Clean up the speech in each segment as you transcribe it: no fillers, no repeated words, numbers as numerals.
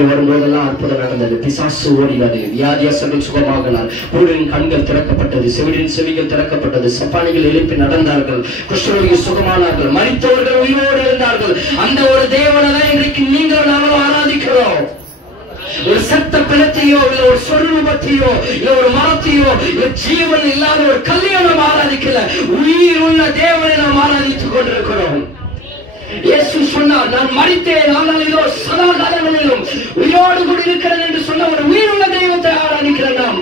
வரும்போதெல்லாம் அற்புதம் நடந்தது. பிசாசு ஓடினது, வியாதியஸ்தர்கள் சுகமாகினார், குருடரின் கண்கள் திறக்கப்பட்டது, செவிலின் செவிகள் திறக்கப்பட்டது, சப்பானிகள் எழுப்பி நடந்தார்கள், குஷ்டரோகி சுகமானார்கள், மரித்தவர்கள் உயிரோடு இருந்தார்கள். அந்த ஒரு தேவனை தான் இன்றைக்கு நீங்கள் நாங்களும் ஆராதிக்கிறோம். ஒரு செத்த பிணத்தையோ இல்ல ஒரு சொரூபத்தையோ இல்ல ஒரு மரத்தையோ இல்ல ஜீவன் இல்லாத ஒரு கல்யாணம் ஆராதிக்கல, உயிர் உள்ள தேவனை நாம் ஆராதித்துக் கொண்டிருக்கிறோம். இயேசு சொன்னார், நான் மரித்தேன் ஆனால் இதோ சதா காலங்களிலும் உயிரோடு கூட இருக்கிறேன் என்று சொன்ன ஒரு உயிருள்ள தெய்வத்தை ஆராதிக்கிற நாம்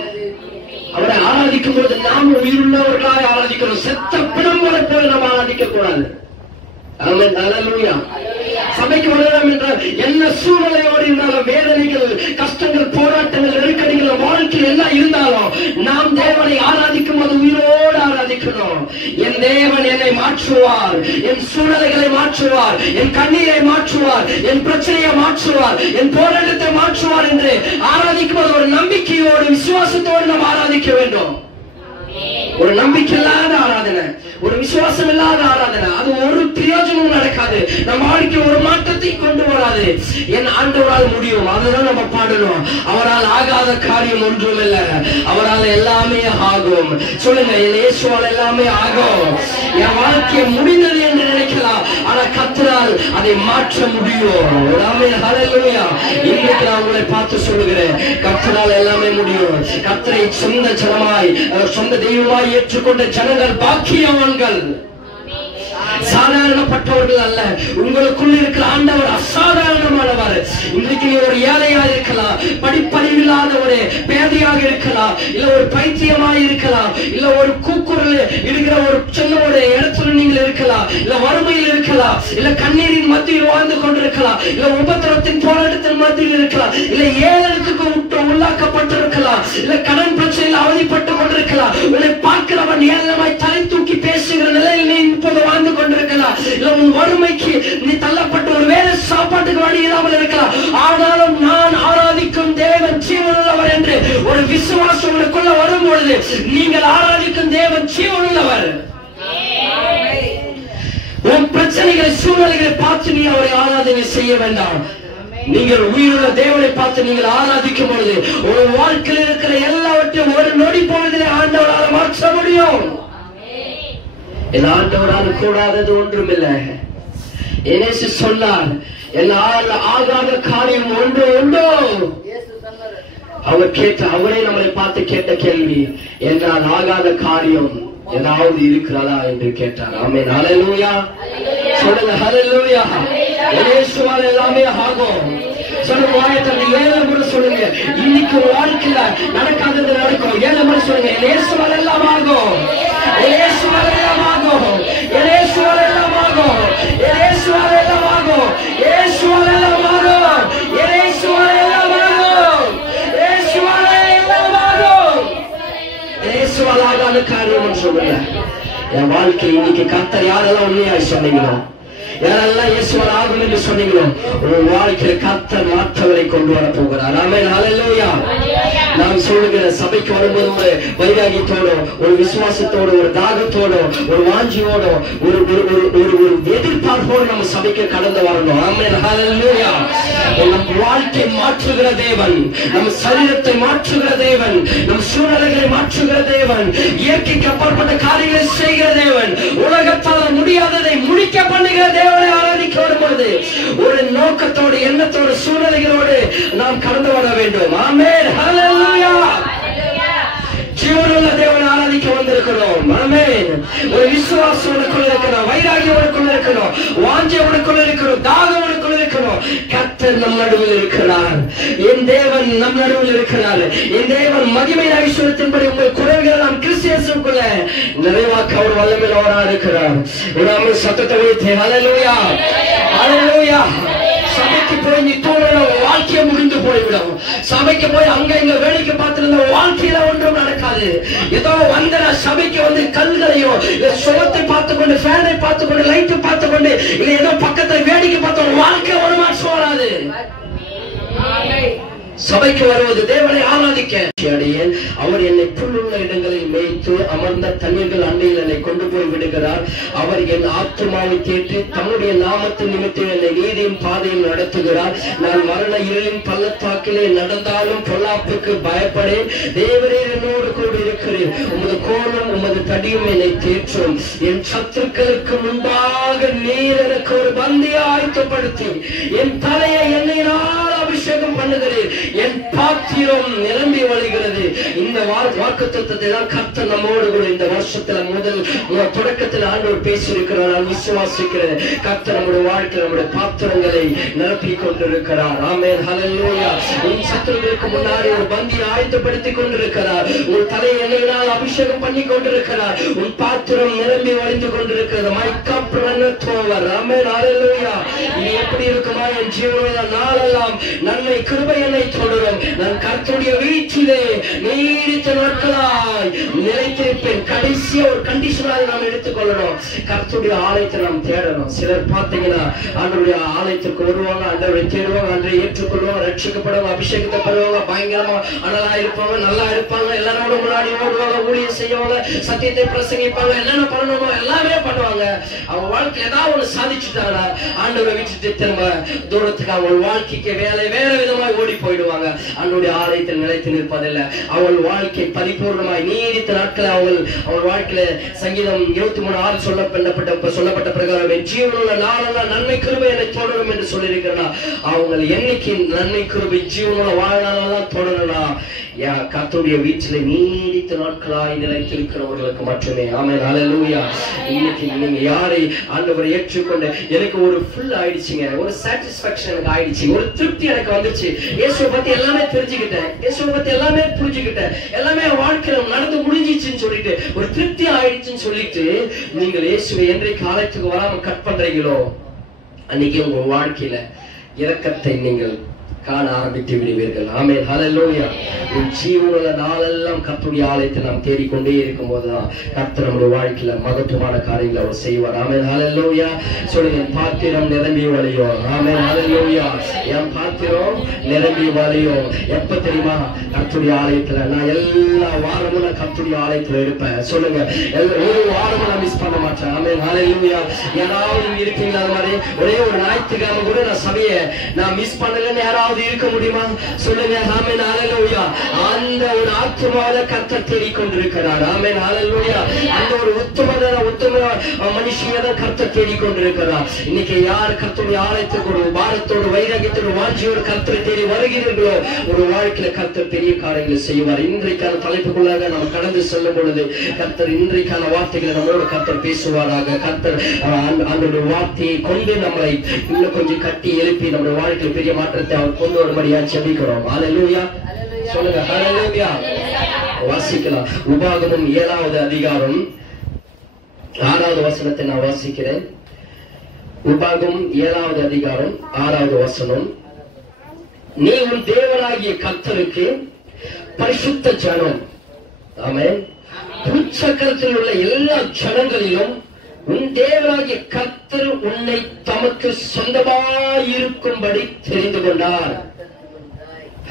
அவரை ஆராதிக்கும் பொழுது நாம் உயிருள்ளவர்களாய் ஆராதிக்கிறோம். செத்த பிணம் வரை போல நாம் ஆராதிக்க கூடாது. ஆமென், அல்லேலூயா. சபைக்கு வரலாம் என்றால் என்ன சூழ்நிலையோடு இருந்தாலும், வேதனைகள், கஷ்டங்கள், போராட்டங்கள், நெருக்கடிகள் வாழ்க்கையில் எல்லாம் இருந்தாலும் நாம் தேவனை ஆராதிக்கும் போது உயிரோடு ஆராதிக்கணும். என் தேவன் என்னை மாற்றுவார், என் சூழ்நிலைகளை மாற்றுவார், என் கண்ணீரை மாற்றுவார், என் பிரச்சனையை மாற்றுவார், என் போராட்டத்தை மாற்றுவார் என்று ஆராதிக்கும் போது ஒரு நம்பிக்கையோடு விசுவாசத்தோடு நாம் ஆராதிக்க வேண்டும். ஒரு நம்பிக்கை இல்லாத ஆராதனை, ஒரு விசுவாசம் இல்லாத ஆராதனை, அது ஒரு பிரயோஜனமும் நடக்காது. நம்ம வாழ்க்கை ஒரு மாற்றத்தை கொண்டு வராது. என் ஆண்டவரால் முடியும், அதுதான் நம்ம பாடணும். அவரால் ஆகாத காரியம் ஒன்றும் இல்லை, அவரால் எல்லாமே ஆகும். சொல்லுங்க, என் இயேசுவால் எல்லாமே ஆகும். என் வாழ்க்கை முடிந்தது என்று நினைக்கலாம், ஆனா கர்த்தரால் அதை மாற்ற முடியும். ஹல்லேலூயா. இன்னைக்கு நான் உங்களை பார்த்து சொல்லுகிறேன், கர்த்தரால் எல்லாமே முடியும். கர்த்தரை சொந்த ஜனமாய், சொந்த தெய்வமாய் ஏற்றுக்கொண்ட ஜனங்கள் பாக்கியவான்கள், சாதாரணப்பட்டவர்கள் அல்ல. உங்களுக்குள் இருக்கிற ஆண்டவர் அசாதாரணமானவர். இன்றைக்கு ஒரு ஏழையா இருக்கலாம், படிப்பறிவில்லாத ஒரு பேதையாக இருக்கலாம், இல்ல ஒரு பைத்தியமாக இருக்கலாம், இல்ல ஒரு கூக்குரல் இருக்கிற ஒரு சின்ன ஒரு இடத்துல நீங்கள் இருக்கலாம், இல்ல வறுமையில் இருக்கலாம், இல்ல கண்ணீரின் மத்தியில் வாழ்ந்து கொண்டிருக்கலாம், இல்ல உபத்திரத்தின் போராட்டத்தின் மத்தியில் இருக்கலாம், இல்ல ஏழனுக்கு உள்ளாக்கப்பட்டிருக்கலாம், இல்ல கடன் பிரச்சனையில் அவதிப்பட்டு கொண்டிருக்கலாம். உன்னை பார்க்கிறவன் ஏழமாய் தலை தூக்கி பேசுகிற நிலையில் நீ இப்போது வாழ்ந்து கொண்டிருக்கலாம். இல்ல உன் வறுமைக்கு நீ தள்ளப்பட்டு ஒரு வேலை சாப்பாட்டுக்கு வழி இல்லாமல் இருக்கலாம். ஆனாலும் நான் ஆராதிக்கும் தேவன் ஜீவனுள்ளவர் என்று ஒரு விசுவாசம் உங்களுக்குள்ள வரும் பொழுது நீங்கள் ஆராதிக்கும் தேவன் ஜீவனுள்ளவர். உன் பிரச்சனைகளை, சூழ்நிலைகளை பார்த்து நீ அவரை ஆராதனை செய்ய வேண்டாம். நீங்கள் உயிருள்ள தேவனை பார்த்து நீங்கள் ஆராதிக்கும் பொழுது ஒரு வாழ்க்கையில் இருக்கிற எல்லாவற்றையும் ஒரு நொடி பொழுதிலே ஆண்டவரால் மாற்ற முடியும். என் ஆண்டவரால் கூடாதது ஒன்றுமில்லை. இயேசு சொன்னார், என்னால் ஆகாத காரியம் ஒன்று உண்டோ? அவர் கேட்ட, அவரே நம்மளை பார்த்து கேட்ட கேள்வி, என்னால் ஆகாத காரியம் ஏதாவது இருக்கிறதா என்று கேட்டார். ஆமென், ஹல்லேலூயா. சொல்லுங்க, ஹல்லேலூயா. இயேசுவால் எல்லாமே ஆகும். சொல்லுங்க, வாயத்தனை 7 முறை சொல்லுங்க. இன்னைக்கு வாழ்க்கையில நடக்காதது நடக்கும். 7 முறை சொல்லுங்க, இயேசுவால் எல்லாம் ஆகும், இயேசுவால் எல்லாம் ஆகும், இயேசுவால் எல்லாம் ஆகும், இயேசுவால் எல்லாம் ஆகும், இயேசுவால் எல்லாம் ஆகும், இயேசுவால் எல்லாம் ஆகும், இயேசுவால் எல்லாம் ஆகும். இயேசுவால் ஆகாத காரியம் சொல்லுங்க. என் வாழ்க்கை இன்னைக்கு கர்த்தர் யாரெல்லாம் உண்மையாய் சொன்னீங்களோ, யாரெல்லாம் இயேசுவால் ஆகும் என்று சொன்னீங்களோ, ஒரு வாழ்க்கையில கர்த்தர் மாற்றங்களை கொண்டு வர போகிறார். ஆமென், ஹல்லேலூயா. நாம் சொல்லுகிற சபைக்கு வரும்போது ஒரு வைராகியத்தோட, ஒரு விசுவாசத்தோட, ஒரு தாகத்தோட, ஒரு வாஞ்சியோட, ஒரு எதிர்பார்ப்போடு நம்ம சபைக்கு கடந்து வரணும். ஆமென், ஹல்லேலூயா. நம் வாழ்க்கை மாற்றுகிற தேவன், நம் சரீரத்தை மாற்றுகிற தேவன், நம் சூழ்நிலைகளை மாற்றுகிற தேவன், இயற்கைக்கு அப்பாற்பட்ட காரியங்களை செய்கிற தேவன், உலகத்தால் முடியாததை முடிக்க பண்ணுகிற தேவனை ஆராதிக்க வரும்பொழுது ஒரு நோக்கத்தோடு, எண்ணத்தோடு, சூழ்நிலைகளோடு நாம் கடந்து வர வேண்டும். ஆமென், ஹல்லேலூயா. ஜீவனுள்ள தேவனை ஆராதிக்க வந்திருக்கிறோம். ஆமென். ஒரு விசுவாசம் உனக்குள்ள இருக்கணும், வைராகியம் உனக்குள்ள இருக்கணும், வாஞ்சை உனக்குள்ள இருக்கணும், தாகம் உனக்குள்ள இருக்கணும். கர்த்தர் நம் நடுவில் இருக்கிறார். என் தேவன் நம் நடுவில் இருக்கிறார். என் தேவன் மகிமை ஐஸ்வரியத்தின்படி உங்கள் குறைகளை நாம் கிறிஸ்து இயேசுவுக்குள்ள நிறைவாக்க அவர் வல்லமையுள்ளவராக இருக்கிறார். ஒரு சத்தத்தை வைத்து ஹல்லேலூயா, ஹல்லேலூயா. சபைக்கு போய் நீ தூங்கணும், வாழ்க்கையை முடிந்து போய்விடும். சபைக்கு போய் அங்க இங்க வேலைக்கு பார்த்திருந்த வாழ்க்கையில ஒன்றும் நடக்காது. ஏதோ வந்த சபைக்கு வந்து கல்களையோ இல்ல சுகத்தை பார்த்துக்கொண்டு, ஃபேனை பார்த்துக்கொண்டு, லைட்டை பார்த்துக்கொண்டு, இல்ல ஏதோ பக்கத்துல வேடிக்கை பார்த்த வாழ்க்கை ஒரு மாற்றம் வராது. சபைக்கு வருவது தேவனை ஆராதிக்க. அவர் என்னை புல்லுள்ள இடங்களில் மேய்த்து அமர்ந்த தண்ணீர்கள் அண்டையில் என்னை கொண்டு போய் விடுகிறார். அவர் என் ஆத்துமாவை கேட்டு தம்முடைய நாமத்தின் நிமித்தம் என்னை நீதியின் பாதையில் நடத்துகிறார். நான் மரண இருளின் பள்ளத்தாக்கிலே நடந்தாலும் பொல்லாப்புக்கு பயப்படேன். தேவரே என்னோடு கூட இருக்கிறேன். உமது கோலம் உமது தடியும் என்னை தேற்றும். என் சத்துருக்களுக்கு முன்பாக நீர் எனக்கு ஒரு பந்தியை ஆயத்தப்படுத்தி என் தலையை எண்ணெயினால் அபிஷேகம் பண்ணுகிறேன். என் பாத்திரம் நிரம்பி வழிகிறது. இந்த வாக்குத்தத்தத்தை தான் கர்த்தர் நம்மோடு கூட இந்த வருஷத்துல முதல் தொடக்கத்தில் ஆண்டவர் பேசியிருக்கிறார். நான் விசுவாசிக்கிறேன். கர்த்தர் நம்முடைய வாழ்க்கையில் நம்முடைய பாத்திரங்களை நிரப்பிக் கொண்டிருக்கிறார். ஆமென், ஹல்லேலூயா. உன் சத்துருக்களுக்கு முன்னாடி ஒரு பந்தியை ஆயத்தப்படுத்திக் கொண்டிருக்கிறார். உன் தலையை எண்ணெயினால் அபிஷேகம் பண்ணி கொண்டிருக்கிறார். உன் பாத்திரம் நிரம்பி வழிந்து கொண்டிருக்கிறது. My cup runneth over. Amen, hallelujah. இது எப்படி இருக்குமா? என் ஜீவனுள்ள நாளெல்லாம் நன்மை கிருபை என்னை தொடரும். நான் கர்த்தருடைய வீட்டிலே நீடித்த நாட்களாய் நிலைத்திருப்பேன். கடைசியா ஒரு கண்டிஷனாக நாம் எடுத்துக்கொள்ளணும். கர்த்தருடைய ஆலயத்தை நாம் தேடணும். சிலர் பார்த்தீங்கன்னா ஆண்டவருடைய ஆலயத்திற்கு வருவாங்க, ஆண்டவரை தேடுவாங்க, ஆண்டவரை ஏற்றுக்கொள்வாங்க, ரட்சிக்கப்படுவாங்க, அபிஷேகத்தை பெறுவாங்க, பயங்கரமா அனலா இருப்பாங்க, நல்லா இருப்பாங்க, எல்லாரோட முன்னாடி ஓடுவாங்க, ஊழியம் செய்வாங்க, சத்தியத்தை பிரசங்கிப்பாங்க, என்னென்ன பண்ணணுமோ எல்லாமே பண்ணுவாங்க. அவங்க வாழ்க்கை ஏதாவது ஒண்ணு சாதிச்சுட்டாங்கன்னா ஆண்டவரை விட்டுட்டு திரும்ப தூரத்துக்கு அவங்க வாழ்க்கைக்கு வேலை வேற விதமாய் ஓடி போயிடுவாங்க. ஆண்டவருடைய ஆலயத்தில் நிலைத்து நிற்பதில்லை. அவள் வாழ்க்கை பரிபூர்ணமாய் நீடித்த நாட்கள் அவள் வாழ்க்கையில சங்கீதம் 23:6 சொல்லப்பட்ட பிரகாரம் என் ஜீவனுள்ள நாளெல்லாம் நன்மை கிருபை என்னை தொடரும் என்று சொல்லியிருக்கிறா. அவங்க என்னைக்கு நன்மை கிருபை ஜீவனுள்ள வாழ்நாளெல்லாம் தொடரனா கர்த்தருடைய வீட்டில நீடித்த நாட்களாய் நிலைத்திருக்கிறவர்களுக்கு மட்டுமே. ஆமென், ஹல்லேலூயா. இன்னைக்கு நீங்க யாரை ஆண்டவரை ஏற்றுக்கொண்டு எனக்கு ஒரு ஃபுல் ஆயிடுச்சுங்க, ஒரு சாட்டிஸ்பாக்சன் எனக்கு ஆயிடுச்சு, ஒரு திருப்தி எனக்கு வந்துச்சு, இயேசுவை பத்தி எல்லாமே தெரிஞ்சுக்கிட்டேன், இயேசுவை பத்தி எல்லாமே புரிஞ்சுக்கிட்டேன், எல்லாமே வாழ்க்கையில நடந்து முடிஞ்சிச்சுன்னு சொல்லிட்டு ஒரு திருப்தி ஆயிடுச்சுன்னு சொல்லிட்டு நீங்கள் இயேசுவை என்றைக்கு ஆலயத்துக்கு வராம கட் பண்றீங்களோ அன்னைக்கு உங்க வாழ்க்கையில இரக்கத்தை நீங்கள் காண ஆரம்பித்து விடுவீர்கள். ஆமென், ஹல்லேலூயா. உன் ஜீவனுள்ள நாளெல்லாம் கர்த்தருடைய ஆலயத்தை நாம் தேடிக்கொண்டே இருக்கும் போதுதான் கர்த்தர் நம்முடைய வாழ்க்கையில மகத்துவமான காரியங்களை அவர் செய்வார். ஆமென், ஹல்லேலூயா. சொல்லுங்க, என் பாத்திரம் நிரம்பி வழியும். ஆமென், ஹல்லேலூயா. என் பாத்திரம் நிரம்பி வழியும். எப்ப தெரியுமா? கர்த்தருடைய ஆலயத்துல நான் எல்லா வாரமும் நான் கர்த்தருடைய ஆலயத்துல இருப்பேன். சொல்லுங்க, ஒரு வாரமும் நான் மிஸ் பண்ண மாட்டேன். ஆமென், ஹல்லேலூயா. யாராவது இருக்கீங்களா? அது மாதிரி ஒரே ஒரு ஞாயிற்றுக்கிழமை கூட நான் சபையை நான் மிஸ் பண்ணலன்னு யாராவது இருக்க முடியுமா? சொல்லுங்க. ஆமென், ஹல்லேலூயா. அந்த ஒரு ஆத்துமாவில கர்த்தர் தேடிக்கொண்டிருக்கிறார். ஆமென், ஹல்லேலூயா. அந்த ஒரு உத்தம மனுஷியை கர்த்தர் தேடிக்கொண்டிருக்கிறார். இன்னைக்கு யார் கர்த்தருடைய ஆலயத்துக்கு ஒரு பாரத்தோடு வைராகியத்தோடு வாஞ்சியோடு கர்த்தரை தேடி வருகிறீர்களோ ஒரு வாழ்க்கையில கர்த்தர் பெரிய காரியங்களை செய்வார். இன்றைக்கான தலைப்புக்குள்ளாக நம்ம கடந்து செல்லும் பொழுது கர்த்தர் இன்றைக்கான வார்த்தைகளை நம்மளோட கர்த்தர் பேசுவாராக. கர்த்தர் அந்த வார்த்தையை கொண்டு நம்மளை இன்னும் கொஞ்சம் கட்டி எழுப்பி நம்முடைய வாழ்க்கையில் பெரிய மாற்றத்தை அவர் கொண்டு வரும்படியா ஜெபிக்கிறோம். ஹல்லேலூயா. சொல்லுங்க, ஹல்லேலூயா. வாசிக்கலாம். உபாகமம் 7வது அதிகாரம் 6வது வசனத்தை நான் வாசிக்கிறேன். உபாகமம் 7வது அதிகாரம் 6வது வசனம். நீ உன் தேவனாகிய கர்த்தருக்கு பரிசுத்த ஜனம். ஆமென். பூச்சக்கரத்தில் உள்ள எல்லா ஜனங்களிலும் உன் தேவனாகிய கர்த்தர் உன்னை தமக்கு சொந்தமாயிருக்கும்படி தெரிந்து கொண்டார்.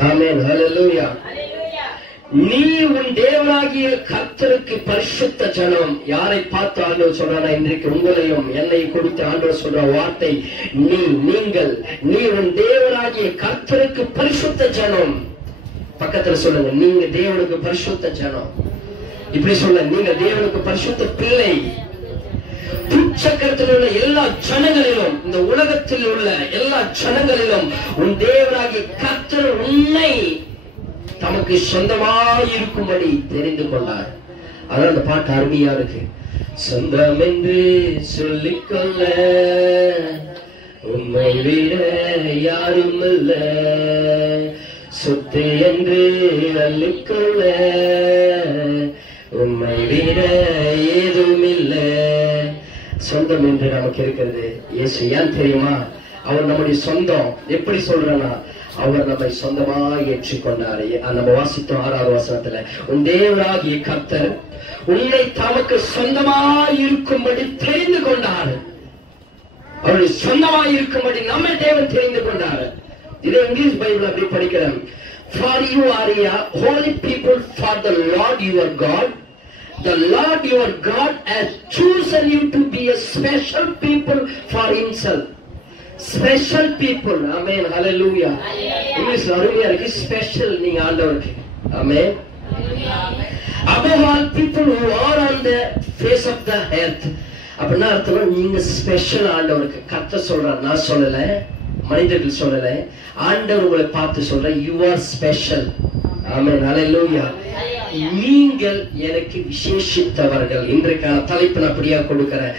ஆமென், ஹல்லேலூயா. நீ உன் தேவனாகிய கர்த்தருக்கு பரிசுத்த ஜனம். யாரை பார்த்து ஆண்டவர் சொல்றானா? இன்றைக்கு உங்களையும் என்னை கொடுத்து ஆண்டவர் சொல்ற வார்த்தை நீங்கள் நீ உன் தேவனாகிய கர்த்தருக்கு பரிசுத்த ஜனம். பக்கத்துல சொல்லுங்க, நீங்க தேவனுக்கு பரிசுத்த ஜனம். இப்படி சொல்ல, நீங்க தேவனுக்கு பரிசுத்த பிள்ளை. பூச்சக்கரத்தில் உள்ள எல்லா ஜனங்களிலும், இந்த உலகத்தில் உள்ள எல்லா ஜனங்களிலும் உன் தேவனாகிய கர்த்தர் உன்னை தமக்கு சொந்தமாயிருக்கும்படி தெரிந்து கொண்டார். அதான் அந்த பாட்டு அருமையா இருக்கு. சொந்தம் என்று சொல்லிக்கொள்ள உம்மை விட யாரும் இல்ல, சொத்து என்று அள்ளிக்கொள்ள உம்மை விட ஏதும் இல்ல. சொந்தம் என்று நமக்கு இருக்கிறது இயேசு. ஏன் தெரியுமா? அவர் நம்முடைய சொந்தம். எப்படி சொல்றனா, அவர் நம்மை சொந்தமாக ஏற்றுக்கொண்டாரு. நம்ம வாசித்தோம் 6வது வசனத்துல, உன் தேவனாகிய கர்த்தர் உன்னை தமக்கு சொந்தமாய் இருக்கும்படி தெரிந்து கொண்டார். அவருடைய சொந்தமாய் இருக்கும்படி நம்மை தேவன் தெரிந்து கொண்டார். இது இங்கிலீஷ் பைபிள் அப்படி படிக்கிறேன். For you are a holy people for the Lord your God. The Lord your God has chosen you to be a special people for himself. Special people. Amen. Hallelujah. English அருமையா இருக்கு. Special நீங்க ஆண்டவருக்கு. Amen. Above all people who are on the face of the earth. அப்படின்னா அர்த்தம் நீங்க special ஆண்டவருக்கு. கர்த்தர் சொல்றார், நான் சொல்லல, மனிதர்கள் சொல்லல, ஆண்டவர் உங்களை பார்த்து சொல்ற, you are special. ஆமென். ஹல்லேலூயா. நீங்கள் எனக்கு விசேஷித்தவர்கள். இன்றைக்கான தலைப்பு அப்படியா கொடுக்கிறேன்.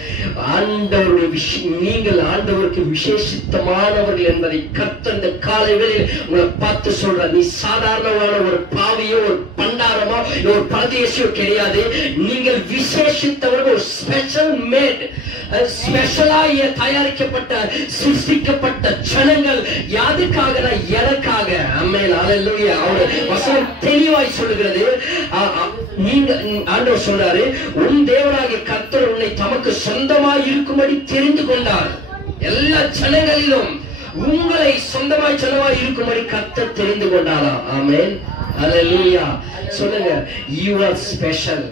நீங்கள் ஆண்டவருக்கு விசேஷித்தமானவர்கள் என்பதை கர்த்தர் இந்த காலை வேளையில் உங்களை பார்த்து சொல்ற. நீ சாதாரணமான ஒரு பாவியோ ஒரு பண்டாரமோ ஒரு பரதேசியோ கிடையாது. நீங்கள் விசேஷித்தவர்கள், ஒரு ஸ்பெஷல் மேட், ஸ்பெஷலாக தயாரிக்கப்பட்ட சிருஷ்டிக்கப்பட்ட ஜனங்கள். யாருக்காக? எனக்காக. ஆமென். ஹல்லேலூயா. அவர் வசனம் தெளிவாய் சொல்லுகிறது. நீங்க ஆண்டவர் சொல்றாரு, உன் தேவனாகிய கர்த்தர் உன்னை தமக்கு சொந்தமாய் இருக்கும்படி தெரிந்து கொண்டார். எல்லா ஜனங்களிலும் உங்களை சொந்தமாய் சொந்தமாய் இருக்கும்படி கர்த்தர் தெரிந்து கொண்டாரா? ஆமென். ஹல்லேலூயா. சொல்லுங்க, you are special.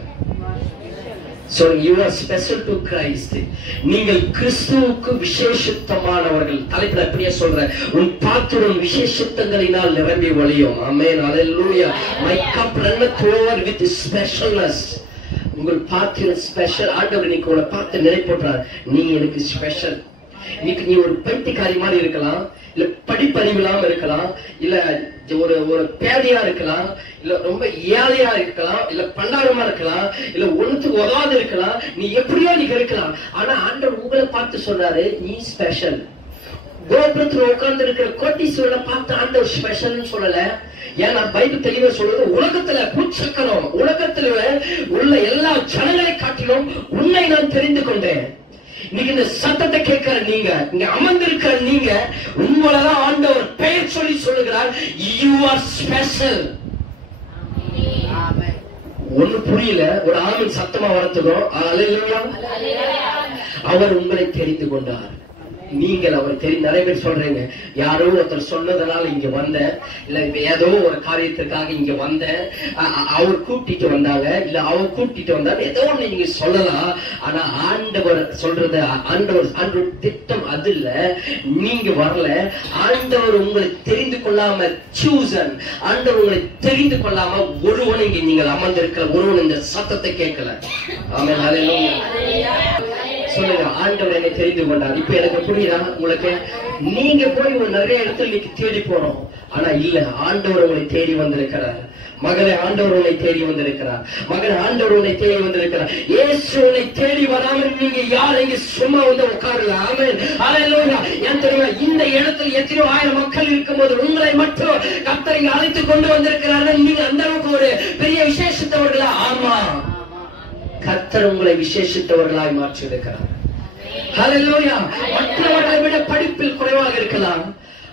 So you are special to Christ. நீங்கள் கிறிஸ்துவுக்கு விசேஷித்தமானவர்கள். தலைப்புல அப்படியே சொல்றேன், உன் பாத்திரம் விசேஷித்தங்களினால் நிரம்பி வழியும். ஆமென். ஹல்லேலூயா. My cup runneth over with specialness. உங்கள் பாத்திரம் ஸ்பெஷல். ஆண்டவர் இன்னைக்கு உங்களை பார்த்து நினைப்போட்டார், நீ எனக்கு ஸ்பெஷல். இன்னைக்கு நீ ஒரு பைத்தியக்காரி மாதிரி இருக்கலாம், இல்ல படிப்பறிவு இல்லாம இருக்கலாம், இல்ல ஒரு பேதையா இருக்கலாம், இல்ல ரொம்ப ஏழையா இருக்கலாம், இல்ல பண்டாரமா இருக்கலாம், இல்ல ஒண்ணுத்துக்கு உதவாது இருக்கலாம். நீ எப்படியோ நீங்க இருக்கலாம். ஆனா ஆண்டவர் உங்களை பார்த்து சொல்றாரு, நீ ஸ்பெஷல். கோபுரத்துல உட்கார்ந்து இருக்கிற கோட்டீஸ்வரனை பார்த்து ஆண்டவர் ஸ்பெஷல் சொல்லல. ஏன்னா பைபிள் தெளிவா சொல்றது, உலகத்துல பூச்சக்கரம், உலகத்துல உள்ள எல்லா ஜனங்களை காட்டிலும் உன்னை நான் தெரிந்து கொண்டேன். இன்னைக்கு இந்த சத்தத்தை கேட்கிற நீங்க, இங்க அமர்ந்திருக்கிற நீங்க, உங்களதான் ஆண்டவர் பெயர் சொல்லி சொல்லுகிறார், you are special. ஒண்ணு புரியல, ஒரு ஆமின் சத்தமா வரத்துக்கும். அல்லேலூயா. அவர் உங்களை தெரிந்து கொண்டார். நீங்கள் அவர் தெரியும். நிறைய பேர் சொல்றீங்க, யாரோ ஒருத்தர் சொன்னதனால இங்க வந்தேன், இல்ல ஏதோ ஒரு காரியத்திற்காக இங்க வந்தேன், அவர் கூட்டிட்டு வந்தாங்க, இல்ல அவர் கூட்டிட்டு வந்தாங்க, ஏதோ ஒண்ணு நீங்க சொல்லலாம். ஆனா ஆண்டவர் சொல்றது, ஆண்டவர் திட்டம் அது இல்ல. நீங்க வரல, ஆண்டவர் உங்களை தெரிந்து கொள்ளாம சூசன், ஆண்டவர் உங்களை தெரிந்து கொள்ளாம ஒருவன் இங்க நீங்கள் அமர்ந்திருக்கிற ஒருவன் இந்த சத்தத்தை கேட்கல. ஆமென். ஹல்லேலூயா. சொல்லுங்க, ஆண்டவர் என்னை தெரிந்து கொண்டார். இப்ப எனக்கு புரியுதா உங்களுக்கு? நீங்க போய் ஒரு நிறைய இடத்துல இன்னைக்கு தேடி போறோம், ஆனா இல்ல, ஆண்டவர் உங்களை தேடி வந்திருக்கிறார். மகளே, ஆண்டவர் உன்னை தேடி வந்திருக்கிறார். மகன், ஆண்டவர் உன்னை தேடி வந்திருக்கிறார். இயேசு உன்னை தேடி வராமல் நீங்க யார் இங்க சும்மா வந்து உட்காருங்க. ஆமென். ஹல்லேலூயா. ஏன் தெரியுமா? இந்த இடத்துல எத்தனையோ ஆயிரம் மக்கள் இருக்கும்போது உங்களை மட்டும் கர்த்தர் இங்க அழைத்து கொண்டு வந்திருக்கிறார்கள். நீங்க அந்த அளவுக்கு ஒரு பெரிய விசேஷத்தவர்களா? ஆமா, கர்த்தர் உங்களை விசேஷித்தவர்களாய் மாற்றி இருக்கிறார். ஹல்லேலூயா. மற்றவர்களை விட படிப்பில் குறைவாக இருக்கலாம்,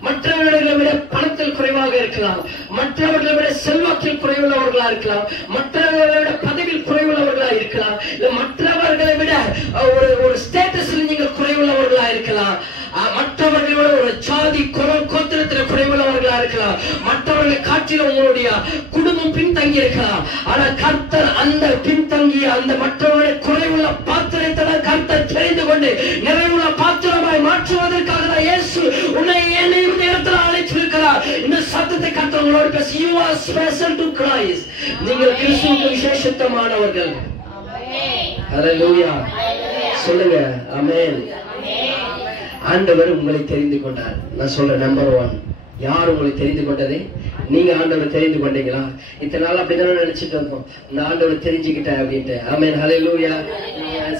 மற்றவர்களை விட பணத்தில் குறைவாக இருக்கலாம், மற்றவர்களை விட செல்வாக்கில் குறைவுள்ளவர்களா இருக்கலாம், மற்றவர்களை விட பதவியில் குறைவுள்ளவர்களா இருக்கலாம், இல்ல மற்றவர்களை விட ஒரு ஸ்டேட்டஸில் நீங்கள் குறைவுள்ளவர்களா இருக்கலாம், மற்றவர்களோட ஒரு ஜாதி கோத்திரத்தில் குறைவுள்ளவர்களா இருக்கலாம், மற்றவர்களை காட்டிலும் உங்களுடைய குடும்பம் பின்தங்கி இருக்கலாம். ஆனா கர்த்தர் அந்த பின்தங்கிய அந்த மற்றவர்களை குறைவுள்ள பாத்திரத்தை கர்த்தர் தெரிந்து கொண்டு நிறைவுள்ள பாத்திரமாய் மாற்றுவதற்காக தான் இயேசு உன்னை என்னை இந்த இடத்துல அழைத்திருக்கிறார். இந்த சத்தத்தை கர்த்தர் உங்களோடு பேச, you are special to Christ. நீங்கள் கிறிஸ்துவுக்கு விசேஷித்தமானவர்கள். ஹல்லேலூயா. சொல்லுங்க, ஆமென். ஆண்டவர் உங்களை தெரிந்து கொண்டார். நான் சொல்றேன், நம்பர் 1, யார் உங்களை தெரிந்து கொண்டது? நீங்க ஆண்டவர் தெரிந்து கொண்டீங்களா? இத்தனை நாள் அப்படிதானே நினைச்சிட்டு இருந்தோம், நான் ஆண்டவர் தெரிஞ்சுக்கிட்டேன் அப்படின்ட்டு. ஆமென். ஹல்லேலூயா.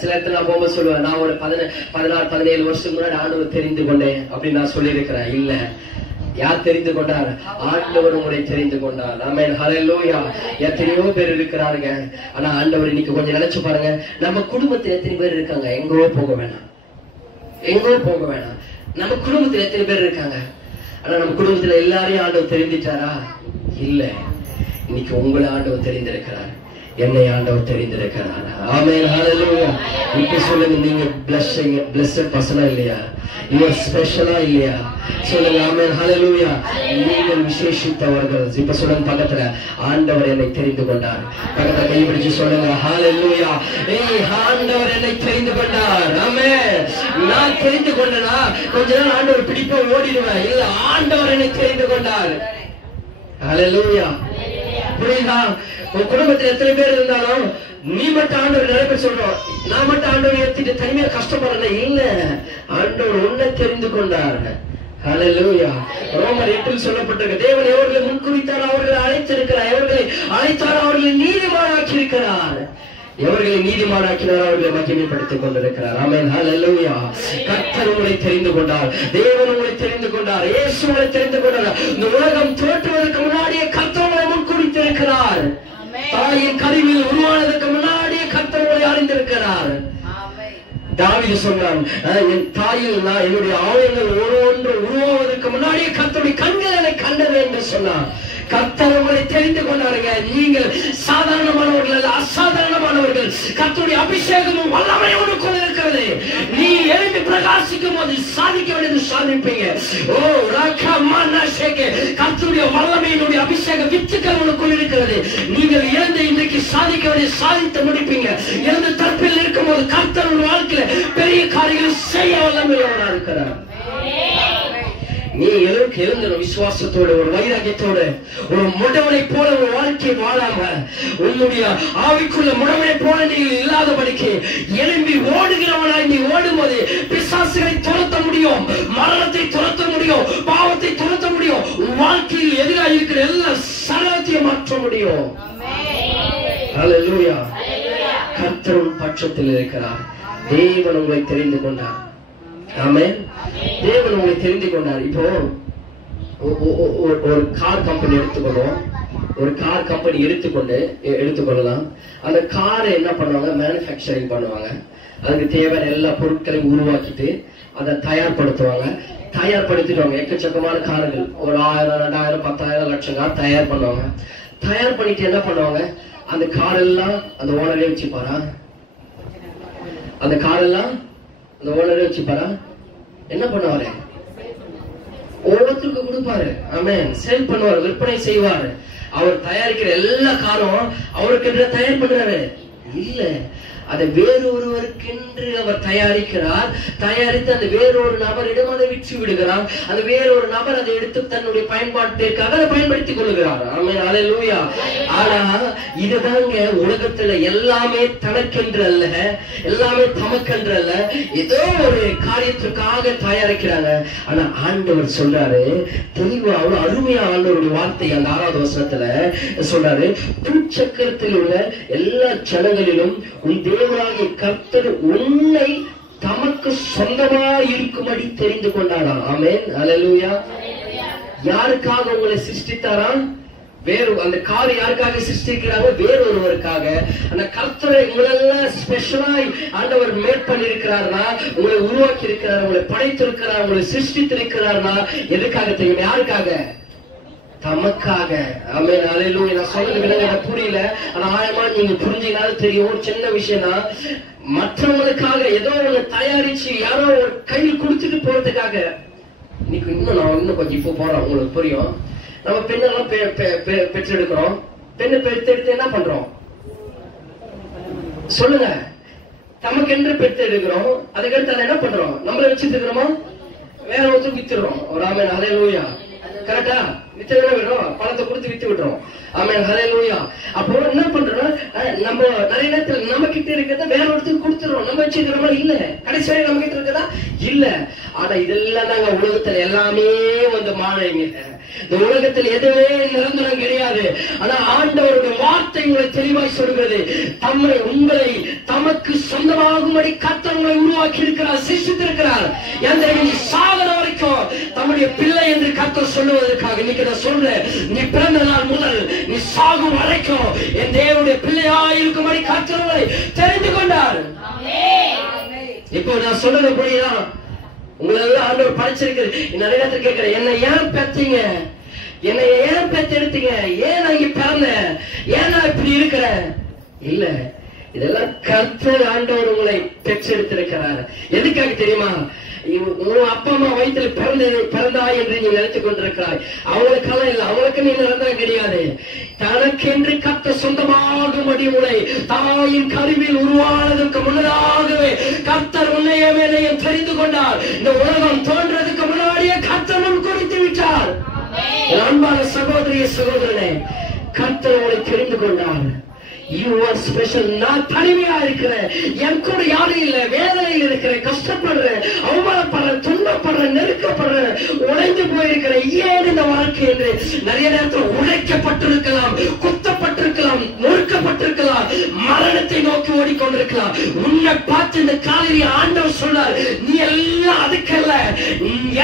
சில இடத்துல நான் போகும்போது சொல்லுவேன், நான் ஒரு 16-17 வருஷத்துக்கு முன்னாடி ஆண்டவர் தெரிந்து கொண்டேன் அப்படின்னு நான் சொல்லியிருக்கிறேன். இல்ல, யார் தெரிந்து கொண்டார்? ஆண்டவர் உங்களை தெரிந்து கொண்டார். ஆமென். ஹல்லேலூயா. எத்தனையோ பேர் இருக்கிறாருங்க. ஆனா ஆண்டவர் இன்னைக்கு கொஞ்சம் நினைச்சு பாருங்க, நம்ம குடும்பத்தில் எத்தனை பேர் இருக்காங்க? எங்கோ போக வேணாம், எங்கோ போக வேணாம். நம்ம குடும்பத்தில் எத்தனை பேர் இருக்காங்க? ஆனா நம்ம குடும்பத்துல எல்லாரையும் ஆண்டவர் தெரிஞ்சிட்டாரா? இல்ல. இன்னைக்கு உங்களை ஆண்டவர் தெரிந்திருக்கிறார். என்னை ஆண்டவர் தெரிந்திருக்கிறார். ஆமென், ஹல்லேலூயா. இப்ப சொல்லுங்க, நீங்க பிளஸ்ட் பர்சனா இல்லையா? யூ ஸ்பெஷலா இல்லையா? சொல்லுங்க ஆமென், ஹல்லேலூயா. நீங்கள் விசேஷித்தவர்கள். இப்ப சொல்லுங்க பக்கத்துல, ஆண்டவர் என்னை தெரிந்து கொண்டார். பக்கத்துல கை பிடிச்சு சொல்லுங்க ஹல்லேலூயா. ஏய், ஆண்டவர் என்னை தெரிந்து கொண்டார். ஆமென். நான் தெரிந்து கொண்டனா கொஞ்ச நாள் ஆண்டவர் பிடிப்ப ஓடிடுவேன். இல்ல, ஆண்டவர் என்னை தெரிந்து கொண்டார். ஹல்லேலூயா. புரியுதா? உன் குடும்பத்தில் எத்தனை பேர் இருந்தாலும் நீ மட்டும் ஆண்டவர் நிறைய பேர் சொல்றோம், நான் மட்டும் ஆண்டவர் ஏற்றிட்டு தனிமையா கஷ்டப்படுறேன். இல்ல, ஆண்டவர் உன்னை தெரிந்து கொண்டார். ஹல்லேலூயா. ரோமர் 8 சொல்லப்பட்டிருக்கு, தேவன் எவர்களை முன்குறித்தார் அவர்களை அழைத்திருக்கிறார், எவர்களை அழைத்தார் அவர்களை நீதிமானாக்கி இருக்கிறார், எவர்களை நீதிமானாக்கினார் அவர்களை மகிமைப்படுத்திக் கொண்டிருக்கிறார். ஆமென், ஹல்லேலூயா. கர்த்தர் உங்களை தெரிந்து கொண்டார், தேவன் உங்களை தெரிந்து கொண்டார், இயேசு உங்களை தெரிந்து கொண்டார். இந்த உலகம் தோற்றுவதற்கு முன்னாடியே கர்த்தர் உங்களை முன்குறித்திருக்கிறார். தாயின் கருவில் உருவானதற்கு முன்னாடியே கர்த்தர் உங்களை அறிந்திருக்கிறார். தாவீது சொன்னான், என் தாயில் நான் என்னுடைய ஆலயங்கள் ஒவ்வொன்று உருவாவதற்கு முன்னாடியே கர்த்தருடைய கண்கள் என்னை கண்டது என்று சொன்னான். கர்த்தர் உங்களை தெரிந்து கொண்டாருங்க. நீங்கள் சாதாரணமானவர்கள் அல்ல, அசாதாரணமானவர்கள். கர்த்தருடைய அபிஷேகமும் வல்லமையும் உனக்குள் இருக்கிறது. நீ எழுந்து பிரகாசிக்கும் போது சாதிக்க வேண்டியது சாதிப்பீங்க. ஓ ராகமானஷேகே, கர்த்தருடைய வல்லமையினுடைய அபிஷேக வித்துக்கள் உனக்குள் இருக்கிறது. நீங்கள் எழுந்து இன்றைக்கு சாதிக்க வேண்டிய சாதித்து முடிப்பீங்க. எழுந்து தற்பில் இருக்கும் போது கர்த்தர் ஒரு வாழ்க்கையில பெரிய காரியங்களை செய்ய வல்லமையுள்ளவராக இருக்கிறார். நீ எழுந்த விசுவாசத்தோட, ஒரு வைராகியத்தோட, ஒரு முடவனை போல ஒரு வாழ்க்கை வாழாம, உன்னுடைய ஆவிக்குள்ள முடவனை போல நீ இல்லாதபடிக்கு எழும்பி ஓடுகிறவனாய் நீ ஓடும்போது பிசாசுகளை துரத்த முடியும், மரணத்தை துரத்த முடியும், பாவத்தை துரத்த முடியும், வாழ்க்கையில் எதிராக இருக்கிற எல்லா சகலத்தையும் மாற்ற முடியும். ஹல்லேலூயா. கர்த்தர் பட்சத்தில் இருக்கிறார். தேவன் உங்களை தெரிந்து கொண்டார். ஆமென். தேவன் உங்களை தெரிந்து கொண்டார். இப்போ ஒரு கார் கம்பெனி எடுத்துக்கொள்வோம். ஒரு கார் கம்பெனி எடுத்துக்கொள்ளலாம். அந்த காரை என்ன பண்ணுவாங்க? மேனுஃபேக்சரிங் பண்ணுவாங்க. அதுக்கு தேவையான எல்லா பொருட்களையும் உருவாக்கிட்டு அதை தயார்படுத்துவாங்க. தயார்படுத்திடுவாங்க. எக்கச்சக்கமான கார்கள், ஒரு 1000, 2000, 10,000, லட்சம் கார் தயார் பண்ணுவாங்க. தயார் பண்ணிட்டு என்ன பண்ணுவாங்க? அந்த கார் எல்லாம் அந்த ஓனரே வச்சுப்பாரா? அந்த கார் எல்லாம் அந்த ஓனரே வச்சுப்பாரா? என்ன பண்ணுவாரு? ஒவ்வொருத்தருக்கு கொடுப்பாரு. ஆமென். சேல் பண்ணுவார், விற்பனை செய்வார். அவர் தயாரிக்கிற எல்லா காரும் அவருக்கு தயார் பண்றாரு இல்ல, அதை வேறொருவருக்கென்று அவர் தயாரிக்கிறார். தயாரித்து அந்த வேறொரு நபரிடம் அதை விற்று விடுகிறார். அந்த வேறொரு நபர் அதை எடுத்து தன்னுடைய பயன்பாட்டிற்காக அதை பயன்படுத்திக் கொள்ளுகிறார். ஆமென், ஹல்லேலூயா. ஆனா இதுதாங்க உலகத்துல எல்லாமே தனக்கென்று அல்ல, எல்லாமே தமக்கென்று அல்ல, ஏதோ ஒரு காரியத்திற்காக தயாரிக்கிறாங்க. ஆனா ஆண்டவர் சொல்றாரு தெளிவா, அவ்வளவு அருமையா ஆண்டவருடைய வார்த்தை அந்த 6வது வசனத்துல சொல்றாரு, பூச்சக்கரத்தில் உள்ள எல்லா ஜனங்களிலும் உன் தேவனாகிய கர்த்தர் உன்னை தமக்கு சொந்தமாய் இருக்கும்படி தெரிந்து கொண்டாராம். ஆமென், ஹல்லேலூயா. யாருக்காக உங்களை சிருஷ்டித்தாரா? வேறு அந்த கார் யாருக்காக சிருஷ்டிக்கிறாங்க? வேறொருவருக்காக. அந்த கர்த்தரை உங்களெல்லாம் ஸ்பெஷலாய் ஆண்டவர் மேட் பண்ணிருக்கிறார்னா, உங்களை உருவாக்கி இருக்கிறார், உங்களை படைத்திருக்கிறார், உங்களை சிருஷ்டித்திருக்கிறார்னா எதுக்காக தெரியும்? யாருக்காக? தமக்காக. ஆமென், ஹல்லேலூயா. நான் சொல்றது விளங்க புரியல, ஆனா ஆழமா நீங்க புரிஞ்சீங்கனாலும் தெரியும். ஒரு சின்ன விஷயம் தான், மற்றவங்களுக்காக ஏதோ ஒண்ணு தயாரிச்சு யாரோ ஒரு கையில் கொடுத்துட்டு போறதுக்காக. இன்னைக்கு இன்னும் கொஞ்சம் இப்போ போறோம், உங்களுக்கு புரியும். நம்ம பெண்ணெல்லாம் பெற்றெடுக்கிறோம். பெண்ணை பெற்றெடுத்து என்ன பண்றோம் சொல்லுங்க? தமக்கென்று பெற்றெடுக்கிறோம். அதுக்கடுத்து அதை என்ன பண்றோம்? நம்மள வச்சுட்டு இருக்கிறோமா? வேற ஒருத்தருக்கு வித்துடுறோம். ஒரு ஆமென், ஹல்லேலூயா. கரெக்டா? வித்து விடுறோம், பணத்தை கொடுத்து வித்து விடுறோம். ஆமென், ஹல்லேலூயா. அப்போ என்ன பண்றோம்? நம்ம நிறைய நேரத்தில் நம்ம கிட்ட இருக்கிறத வேற ஒருத்தருக்கு கொடுத்துறோம். நம்ம வச்சுக்கிறோமா? இல்ல. கடைசி வரை நம்ம கிட்ட இருக்கிறதா? இல்ல. ஆனா இதெல்லாம் தாங்க உலகத்துல எல்லாமே வந்து மாறுங்க. இந்த உலகத்தில் எதுவுமே நிரந்தரம் கிடையாது. ஆனா ஆண்டவருடைய வார்த்தை உங்களை தெளிவாய் சொல்கிறது. உங்களை தமக்கு சொந்தமாகும்படி கர்த்தர் உங்களை உருவாக்கி இருக்கிறார், சிருஷ்டித்திருக்கிறார். எந்த சாகர வரைக்கும் தம்முடைய பிள்ளை என்று கர்த்தர் சொல்லுவதற்காக இன்னைக்கு நான் சொல்றேன், நீ பிறந்த நாள் முதல் நீ சாகும் வரைக்கும் என் தேவனுடைய பிள்ளையாய் இருக்கும்படி கர்த்தர் உங்களை தெரிந்து கொண்டார். இப்போ நான் சொல்றது புரியுதா? உங்களை ஆண்டவர் படைச்சிருக்கிறது. நிறைய நேரத்தில் கேட்கிறேன், என்னை ஏன் பெற்றீங்க? என்னை ஏன் பெற்றெடுத்தீங்க? ஏன் நான் இங்க பிறந்தேன்? ஏன் நான் இப்படி இருக்கிறேன்? இல்ல, இதெல்லாம் கர்த்தர் ஆண்டவர் உங்களை பெற்றெடுத்திருக்கிறார். எதுக்காக தெரியுமா? உன் அப்பா அம்மா வயிற்றுல பிறந்தாய் என்று நீ நினைத்துக் கொண்டிருக்கிறாய். அவங்களுக்கெல்லாம் இல்ல, அவங்களுக்கு நீ நடந்தா கிடையாது. தனக்கென்று கர்த்தர் சொந்தமாகும்படி உன்னை தாயின் கருவில் உருவானதற்கு முன்னதாகவே கர்த்தர் உன்னைய மேலையும் தெரிந்து கொண்டார். இந்த உலகம் தோன்றதுக்கு முன்னாடியே கர்த்தர் முன் குறித்து விட்டார். அன்பான சகோதரிய சகோதரனே, கர்த்தர் உங்களை தெரிந்து கொண்டார். You are special. நான் தனிமையா இருக்கிறேன், என் கூட யாரும் இல்ல, வேதனையில் இருக்கிறேன், கஷ்டப்படுறேன், அவமானப்படுறேன், துன்பப்படுறேன், நெருக்கப்படுறேன், உடைந்து போயிருக்கிறேன். ஏன் இந்த வாழ்க்கை என்று நிறைய நேரத்தில் உடைக்கப்பட்டிருக்கலாம், குத்தப்பட்டிருக்கலாம், நொறுக்கப்பட்டிருக்கலாம், மரணத்தை நோக்கி ஓடிக்கொண்டிருக்கலாம். உன்னை பார்த்து இந்த காலையில் ஆண்டவர் சொல்றார், நீ எல்லாம் அதுக்கல்ல,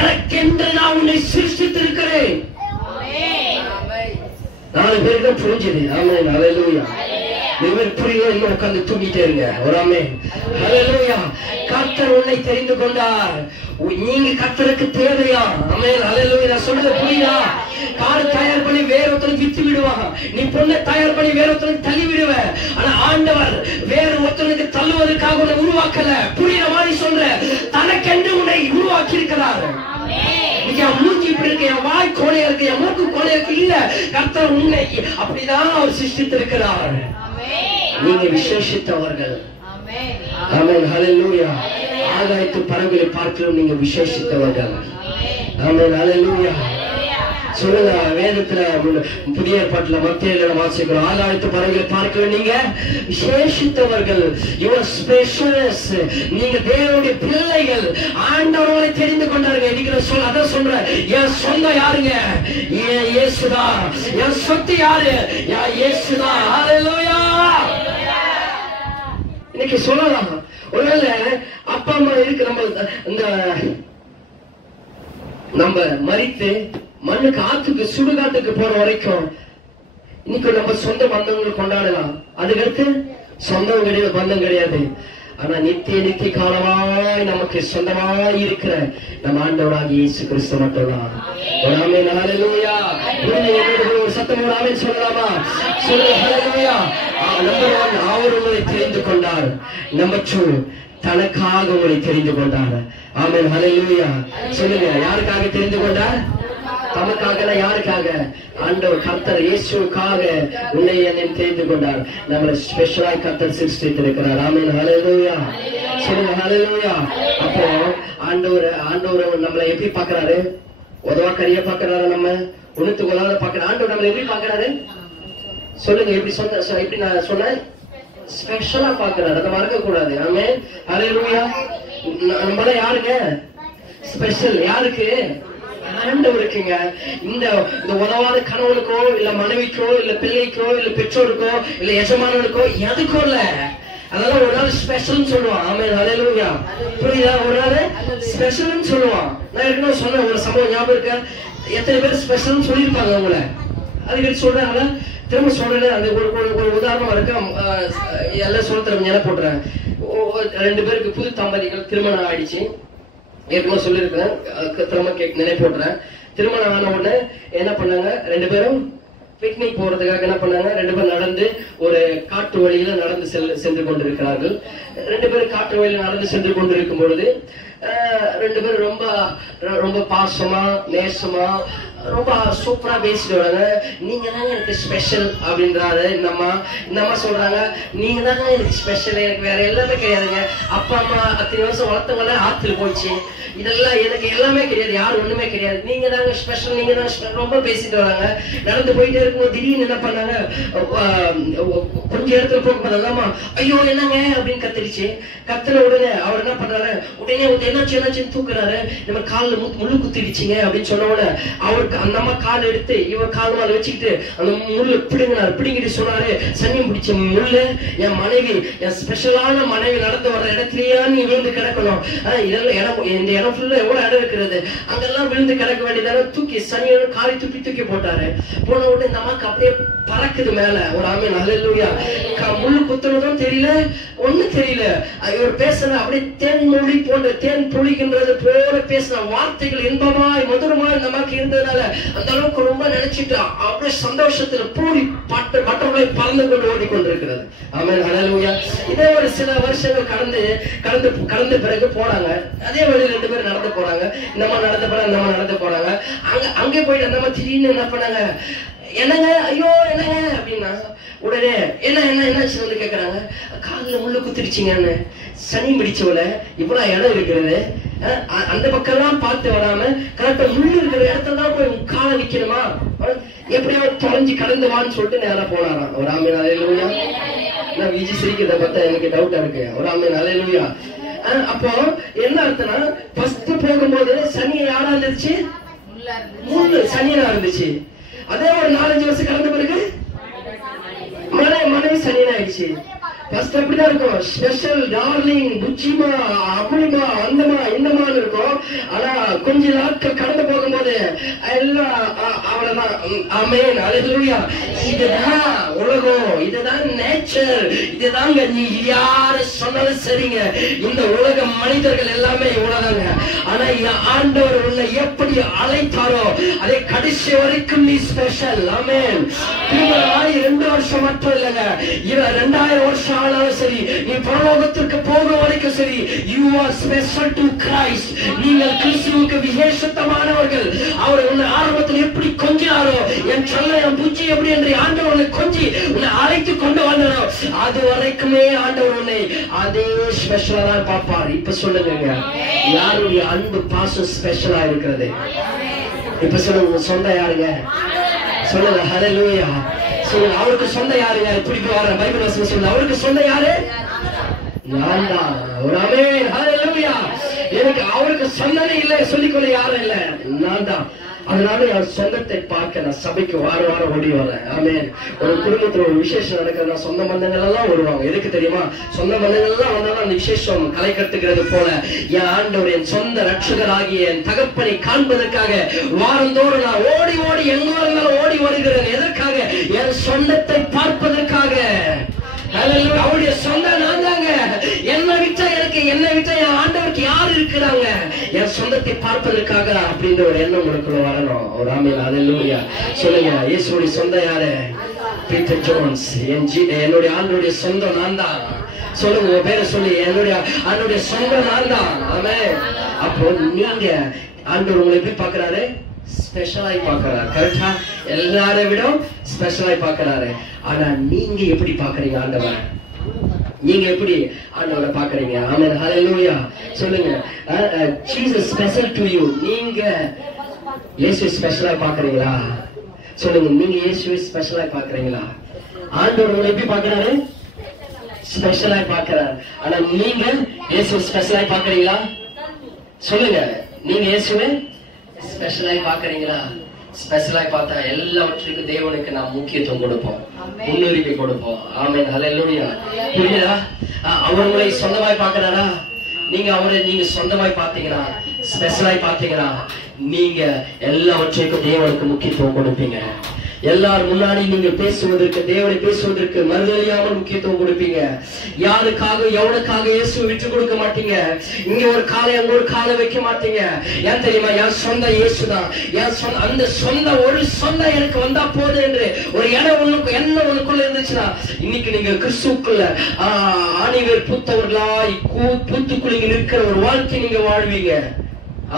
எனக்கென்று நான் உன்னை சிருஷ்டித்திருக்கிறேன். 4 பேருக்கு தான் புரிஞ்சது. ஆமென், ஹல்லேலூயா. புரியல, இன்னும் உட்கார்ந்து தூங்கிட்டே இருங்க. ஒரு ஆமென், ஹல்லேலூயா. கர்த்தர் உன்னை தெரிந்து கொண்டார். நீங்க கர்த்தருக்கு தேவையா? ஆமென், ஹல்லேலூயா. நான் சொல்றது புரியுதா? கார் தயார் பண்ணி வேற ஒருத்தருக்கு வித்து விடுவாங்க, நீ பொண்ணை தயார் பண்ணி வேற ஒருத்தருக்கு தள்ளி விடுவ. ஆனா ஆண்டவர் வேற ஒருத்தருக்கு தள்ளுவதற்காக உன்னை உருவாக்கல. புரியுற மாதிரி சொல்ற, தனக்கென்று உன்னை உருவாக்கி இருக்கிறார். என் மூஞ்சி இப்படி இருக்கு, என் வாய் கோழையா இருக்கு, என் மூக்கு கோழையா இருக்கு, இல்ல, கர்த்தர் உன்னை அப்படிதான் அவர் சிருஷ்டித்திருக்கிறார். நீங்க விசேஷித்தவர்கள். ஆமென், ஹல்லேலூயா. ஆகாயத்து பறவைகளை பார்க்கிறோம், நீங்க விசேஷித்தவர்கள். ஆமென், ஹல்லேலூயா. சொல்லுங்க, வேதத்துல புதிய ஏற்பாட்டுல மத்தேயுல வாசிக்கிறோம், ஆகாயத்து பறவைகளை பார்க்கிறோம், நீங்க விசேஷித்தவர்கள். You are specials. நீங்க தேவனுடைய பிள்ளைகள். ஆண்டவரை தெரிந்து கொண்டாருங்க. இன்னைக்கு சொல்ல அதான் சொல்றேன், என் சொந்தம் யாருங்க? இயேசுதான். என் சொத்து யாரு? இயேசுதான். ஹல்லேலூயா. இன்னைக்கு சொல்லலாம், ஒருவேளை அப்பா அம்மா இருக்கு, நம்ம மரித்து மண்ணுக்கு ஆத்துக்கு சுடுகாட்டுக்கு போற வரைக்கும் இன்னைக்கு நம்ம சொந்த பந்தங்கள் கொண்டாடலாம். அதுக்கடுத்து சொந்தம் கிடையாது, பந்தம் கிடையாது. ஆனா நித்திய காலமாய் நமக்கு சொந்தமாய் இருக்கிற நம்ம ஆண்டவராகிய இயேசு கிறிஸ்து மட்டும்தான். ஆமென், ஹல்லேலூயா. ஒரு சத்தமோட ஆமென் சொல்லலாமா? சொல்லுங்க, ஹல்லேலூயா. நம்பர் 1, அவர் உங்களை தெரிந்து கொண்டார். நம்பர் 2, தனக்காக உங்களை தெரிந்து கொண்டார். ஆமென், ஹல்லேலூயா. சொல்லுங்க, யாருக்காக தெரிந்து கொண்டார்? தமக்காக. யாருக்காக? ஆண்டவர் கர்த்தர் இயேசுவுக்காக உன்னை என்னை தெரிந்து கொண்டார். நம்மளை ஸ்பெஷலாய் கர்த்தர் சிருஷ்டித்திருக்கிறார். ஆமென், ஹல்லேலூயா. சொல்லுங்க, ஹல்லேலூயா. அப்போ ஆண்டவர் நம்மளை எப்படி பாக்குறாரு? உதவா கரியா பாக்குறாரு, நம்ம உணர்த்து கொள்ளாத பாக்குறாரு. ஆண்டவர் நம்மளை எப்படி பாக்குறாரு? சொல்லுங்க, எப்படி நான் சொன்னேன்? ஸ்பெஷலா பாக்குறாரு. அதை மறக்க கூடாது. ஆமென், ஹல்லேலூயா. நம்மள யாருங்க ஸ்பெஷல்? யாருக்கு? ஆண்டவருக்குங்க. இந்த உதவாத கணவனுக்கோ இல்ல மனைவிக்கோ இல்ல பிள்ளைக்கோ இல்ல பெற்றோருக்கோ இல்ல எஜமானனுக்கோ எதுக்கோ இல்ல. அதெல்லாம் ஒரு நாள் ஸ்பெஷல் சொல்லுவான். ஆமென், ஹல்லேலூயா. புரியுதா? ஒரு நாள் ஸ்பெஷல் சொல்லுவான். நான் ஏற்கனவே சொன்ன ஒரு சம்பவம் ஞாபகம் இருக்க. எத்தனை பேர் ஸ்பெஷல் சொல்லியிருப்பாங்க உங்களை? அதுக்கு சொல்றாங்களா? திரும்ப சொல்றேன். அந்த ஒரு உதாரணம் இருக்கு, எல்லாம் சொல்ல நிலை போட்டுறேன். 2 பேருக்கு புது தம்பதிகள் திருமணம் ஆயிடுச்சு. ஏற்கனவே சொல்லியிருக்கிறேன், திரும்ப நினை போட்டுறேன். திருமணம் ஆன உடனே என்ன பண்ணாங்க? 2 பேரும் பிக்னிக் போறதுக்காக என்ன பண்ணாங்க? 2 பேரும் நடந்து ஒரு காட்டு வழியில நடந்து சென்று கொண்டிருக்கிறார்கள். 2 பேரும் காட்டு வழியில நடந்து சென்று கொண்டிருக்கும் பொழுது 2 பேரும் ரொம்ப பாசமா நேசமா ரொம்ப சூப்பரா பேசிட்டு வராங்க. நீங்க தாங்க எனக்கு ஸ்பெஷல் அப்படின்றாரு. இந்த அம்மா சொல்றாங்க, நீங்க தாங்க எனக்கு ஸ்பெஷல், எனக்கு வேற எல்லாமே கிடையாதுங்க. அப்பா அம்மா அத்தனை வருஷம் வளர்த்தவங்க ஆத்துல போயிடுச்சு, இதெல்லாம் எனக்கு எல்லாமே கிடையாது, யாரும் ஒண்ணுமே கிடையாது, நீங்க தாங்க ஸ்பெஷல், நீங்க தான் ரொம்ப பேசிட்டு வராங்க. நடந்து போயிட்டே இருக்கும்போது திடீர்னு என்ன பண்ணாங்க? கொஞ்ச இடத்துல போகலாமா, ஐயோ என்னங்க அப்படின்னு கத்திரிச்சு. கத்துன உடனே அவர் என்ன பண்றாரு? உடனே என்னாச்சு தூக்குறாரு. நம்ம காலில் முள்ளு குத்திடுச்சிங்க அப்படின்னு சொன்ன உடனே அவருக்கு அந்த அம்மா கால் எடுத்து இவர் கால் மேல வச்சுக்கிட்டு அந்த முள்ளு பிடிங்கிட்டு சொன்னாரு, சன்னியம் பிடிச்ச முள்ளு, என் மனைவி, என் ஸ்பெஷலான மனைவி நடந்து வர்ற இடத்துலயே நீ விழுந்து கிடக்கணும். இதெல்லாம் இடம், இந்த இடம் ஃபுல்லா எவ்வளவு இடம் இருக்கிறது, அங்கெல்லாம் விழுந்து கிடக்க வேண்டியதான தூக்கி சனியோட காலை தூக்கி போட்டாரு. போன உடனே இந்த அம்மாக்கு அப்படியே பறக்குது மேல. ஒரு ஆமென், ஹல்லேலூயா. முள்ளு குத்துனதும் தெரியல, ஒண்ணு தெரியல. இவர் பேசின அப்படியே தேன் மொழி போன்ற தேன் பொழிகின்றது போல பேசின வார்த்தைகள் இன்பமாய் மதுரமாய் நமக்கு இருந்ததுனால அந்த அளவுக்கு ரொம்ப நினைச்சிட்டு அப்படியே சந்தோஷத்துல பூரி மற்றவர்களை பறந்து கொண்டு ஓடிக்கொண்டிருக்கிறது. ஆமென், ஹல்லேலூயா. இதே ஒரு சில வருஷங்கள் கடந்த பிறகு போனாங்க. அதே வழியில் 2 பேரும் நடந்து போறாங்க. இந்த மாதிரி நடந்து போறாங்க. அங்கே போயிட்டு அந்த மாதிரி திடீர்னு என்ன பண்ணாங்க, என்னங்க ஐயோ என்னங்க அப்படின்னா உடனே என்னாச்சு வந்து கேக்குறாங்க. காலில் முள்ளு குத்திருச்சிங்கன்னு. சனி பிடிச்சவள இவ்வளவு இடம் இருக்கிறது, அந்த பக்கம் எல்லாம் பார்த்து வராம கரெக்டா முள்ளு இருக்கிற இடத்துல தான் போய் காலை நிக்கணுமா, எப்படியோ தொலைஞ்சு கடந்துவான்னு சொல்லிட்டு நேரம் போனாராம். ஒரு ஆமென், ஹல்லேலூயா. நான் விஜய் சிரிக்கிறத பார்த்தா எனக்கு டவுட்டா இருக்கு. ஒரு ஆமென், ஹல்லேலூயா. அப்போ என்ன அர்த்தம்னா, ஃபர்ஸ்ட் போகும்போது சனி யாரா இருந்துச்சு, முள்ளு சனியா இருந்துச்சு. அதே ஒரு 4-5 வருஷம் கடந்த பிறகு மனைவி சனியன் ஆயிடுச்சு. ஃபர்ஸ்ட் அப்படிதான் இருக்கும், ஸ்பெஷல் டார்லிங் புச்சிமா அப்படிமா அந்தமா இந்தமான்னு இருக்கும். ஆனா கொஞ்ச நாட்கள் கடந்து போகும்போது எல்லாம் அவ்வளவுதான். ஆமென், ஹல்லேலூயா. இதுதான் உலகம், இதுதான் நேச்சர், இதுதாங்க. நீ யாரு சொன்னாலும் சரிங்க, இந்த உலக மனிதர்கள் எல்லாமே இவ்வளவுதாங்க. ஆனா ஆண்டவர் உன்னை எப்படி அழைத்தாரோ அதை கடைசி வரைக்கும் நீ ஸ்பெஷல். ஆமென். 2 வருஷம் மட்டும் இல்லைங்க, 2000 வருஷம் ஆனாலும் சரி, நீ பரலோகத்திற்கு போகும் வரைக்கும் சரி, you are special to Christ. நீங்கள் கிறிஸ்துவுக்கு விசேஷமானவர்கள். அவர் உன்னை ஆரம்பத்தில் எப்படி கொஞ்சினாரோ, என் சொல்ல என் புச்சி எப்படி என்று ஆண்டவர் உன்னை கொஞ்சி உன்னை அழைத்து கொண்டு வந்தாரோ, அது வரைக்குமே ஆண்டவர் உன்னை அதே ஸ்பெஷலா தான் பார்ப்பார். இப்ப சொல்லுங்க, யாருடைய அன்பு பாசம் ஸ்பெஷலா இருக்கிறது? இப்ப சொல்லுங்க, உங்க சொந்தம் யாருங்க? சொல்லுங்க, ஹல்லேலூயா. சொல்லுங்க, அவருக்கு சொந்தம் யாருங்க? இப்படி வர பைபிள் வசனம் சொல்லுங்க, அவருக்கு சொந்தம் யாரு? நான் தான். ஒரு ஆமென், ஹல்லேலூயா. எனக்கு அவருக்கு சொந்தமே இல்லை சொல்லிக்கொள்ள யாரும் இல்லை, நான் தான். அதனால என் சொந்தத்தை பார்க்க நான் சபைக்கு வாரம் ஓடி வரேன். ஆமென். ஒரு குடும்பத்துல ஒரு விசேஷம் நடக்கிறதா சொந்த பந்தங்கள் எல்லாம் வருவாங்க. எதுக்கு தெரியுமா? சொந்த பந்தங்கள் எல்லாம் வந்தாலும் அந்த விசேஷம் களை கட்டுகிறது போல என் ஆண்டவர் என் சொந்த ரட்சகராகிய என் தகப்பனை காண்பதற்காக வாரந்தோறும் நான் ஓடி எங்கோ இருந்தாலும் ஓடி வருகிறேன். எதற்காக? என் சொந்தத்தை பார்ப்பதற்காக. அவருடைய சொந்தம் நான் தாங்க. என்னை விட்டா என் ஆண்டவருக்கு யாரு இருக்கிறாங்க? என் சொந்தத்தை பார்ப்பதற்காக அப்படின்ற ஒரு எண்ணம் உங்களுக்குள்ள வரணும். ஒரு ஆமென், ஹல்லேலூயா. சொல்லுங்க, இயேசுடைய சொந்தம் யாரு? Peter Jones. என்னுடைய ஆண்டவருடைய சொந்தம் நான் தான். சொல்லுங்க, உங்க பேரை சொல்லி, என்னுடைய ஆண்டவருடைய சொந்தம் நான் தான். ஆமென். அப்போ நீங்க ஆண்டவர் உங்களை எப்படி பாக்குறாரு? ஸ்பெஷலாய் பாக்குறாரு. கரெக்டா? எல்லாரை விட ஸ்பெஷலாய் பாக்குறாரு. ஆனா நீங்க எப்படி பாக்குறீங்க ஆண்டவரை? நீங்க எப்படி ஆண்டவரை பாக்குறீங்க? ஆமென், ஹல்லேலூயா. சொல்லுங்க, Jesus special to you. நீங்க இயேசு ஸ்பெஷலாய் பாக்குறீங்களா? சொல்லுங்க, நீங்க இயேசுவை ஸ்பெஷலாய் பாக்குறீங்களா? ஆண்டவர் உங்களை எப்படி பாக்குறாரு? ஸ்பெஷலாய் பாக்குறாரு. ஆனா நீங்க இயேசு ஸ்பெஷலாய் பாக்குறீங்களா? சொல்லுங்க, நீங்க இயேசுவை ஸ்பெஷலாய் பாக்குறீங்களா? ஸ்பெஷலாய் பார்த்தா எல்லாவற்றுக்கும் தேவனுக்கு நாம் முக்கியத்துவம் கொடுப்போம், முன்னுரிமை கொடுப்போம். ஆமென், ஹல்லேலூயா. புரியுதா? அவர் உங்களை சொந்தமாய் பாக்குறாரா? நீங்க அவரை நீங்க சொந்தமாய் பாத்தீங்கன்னா, ஸ்பெஷலாய் பாத்தீங்கன்னா, நீங்க எல்லாவற்றுக்கும் தேவனுக்கு முக்கியத்துவம் கொடுப்பீங்க. எல்லாரும் முன்னாடி நீங்க பேசுவதற்கு, தேவனை பேசுவதற்கு மறுதலியாமல் முக்கியத்துவம் கொடுப்பீங்க. யாருக்காக எவனுக்காக இயேசுவை விட்டு கொடுக்க மாட்டீங்க. இங்க ஒரு காலை அங்க ஒரு காலை வைக்க மாட்டீங்க. ஏன் தெரியுமா? என் சொந்த இயேசுதான். அந்த ஒரு சொந்தம் எனக்கு வந்தா போது என்று ஒரு எண்ணம் உனக்குள்ள இருந்துச்சுன்னா, இன்னைக்கு நீங்க கிறிஸ்துக்குள்ள ஆணிவேர் பூத்தவர்களாய் பூத்துக்குள்ள நிற்கிற ஒரு வாழ்க்கை நீங்க வாழ்வீங்க.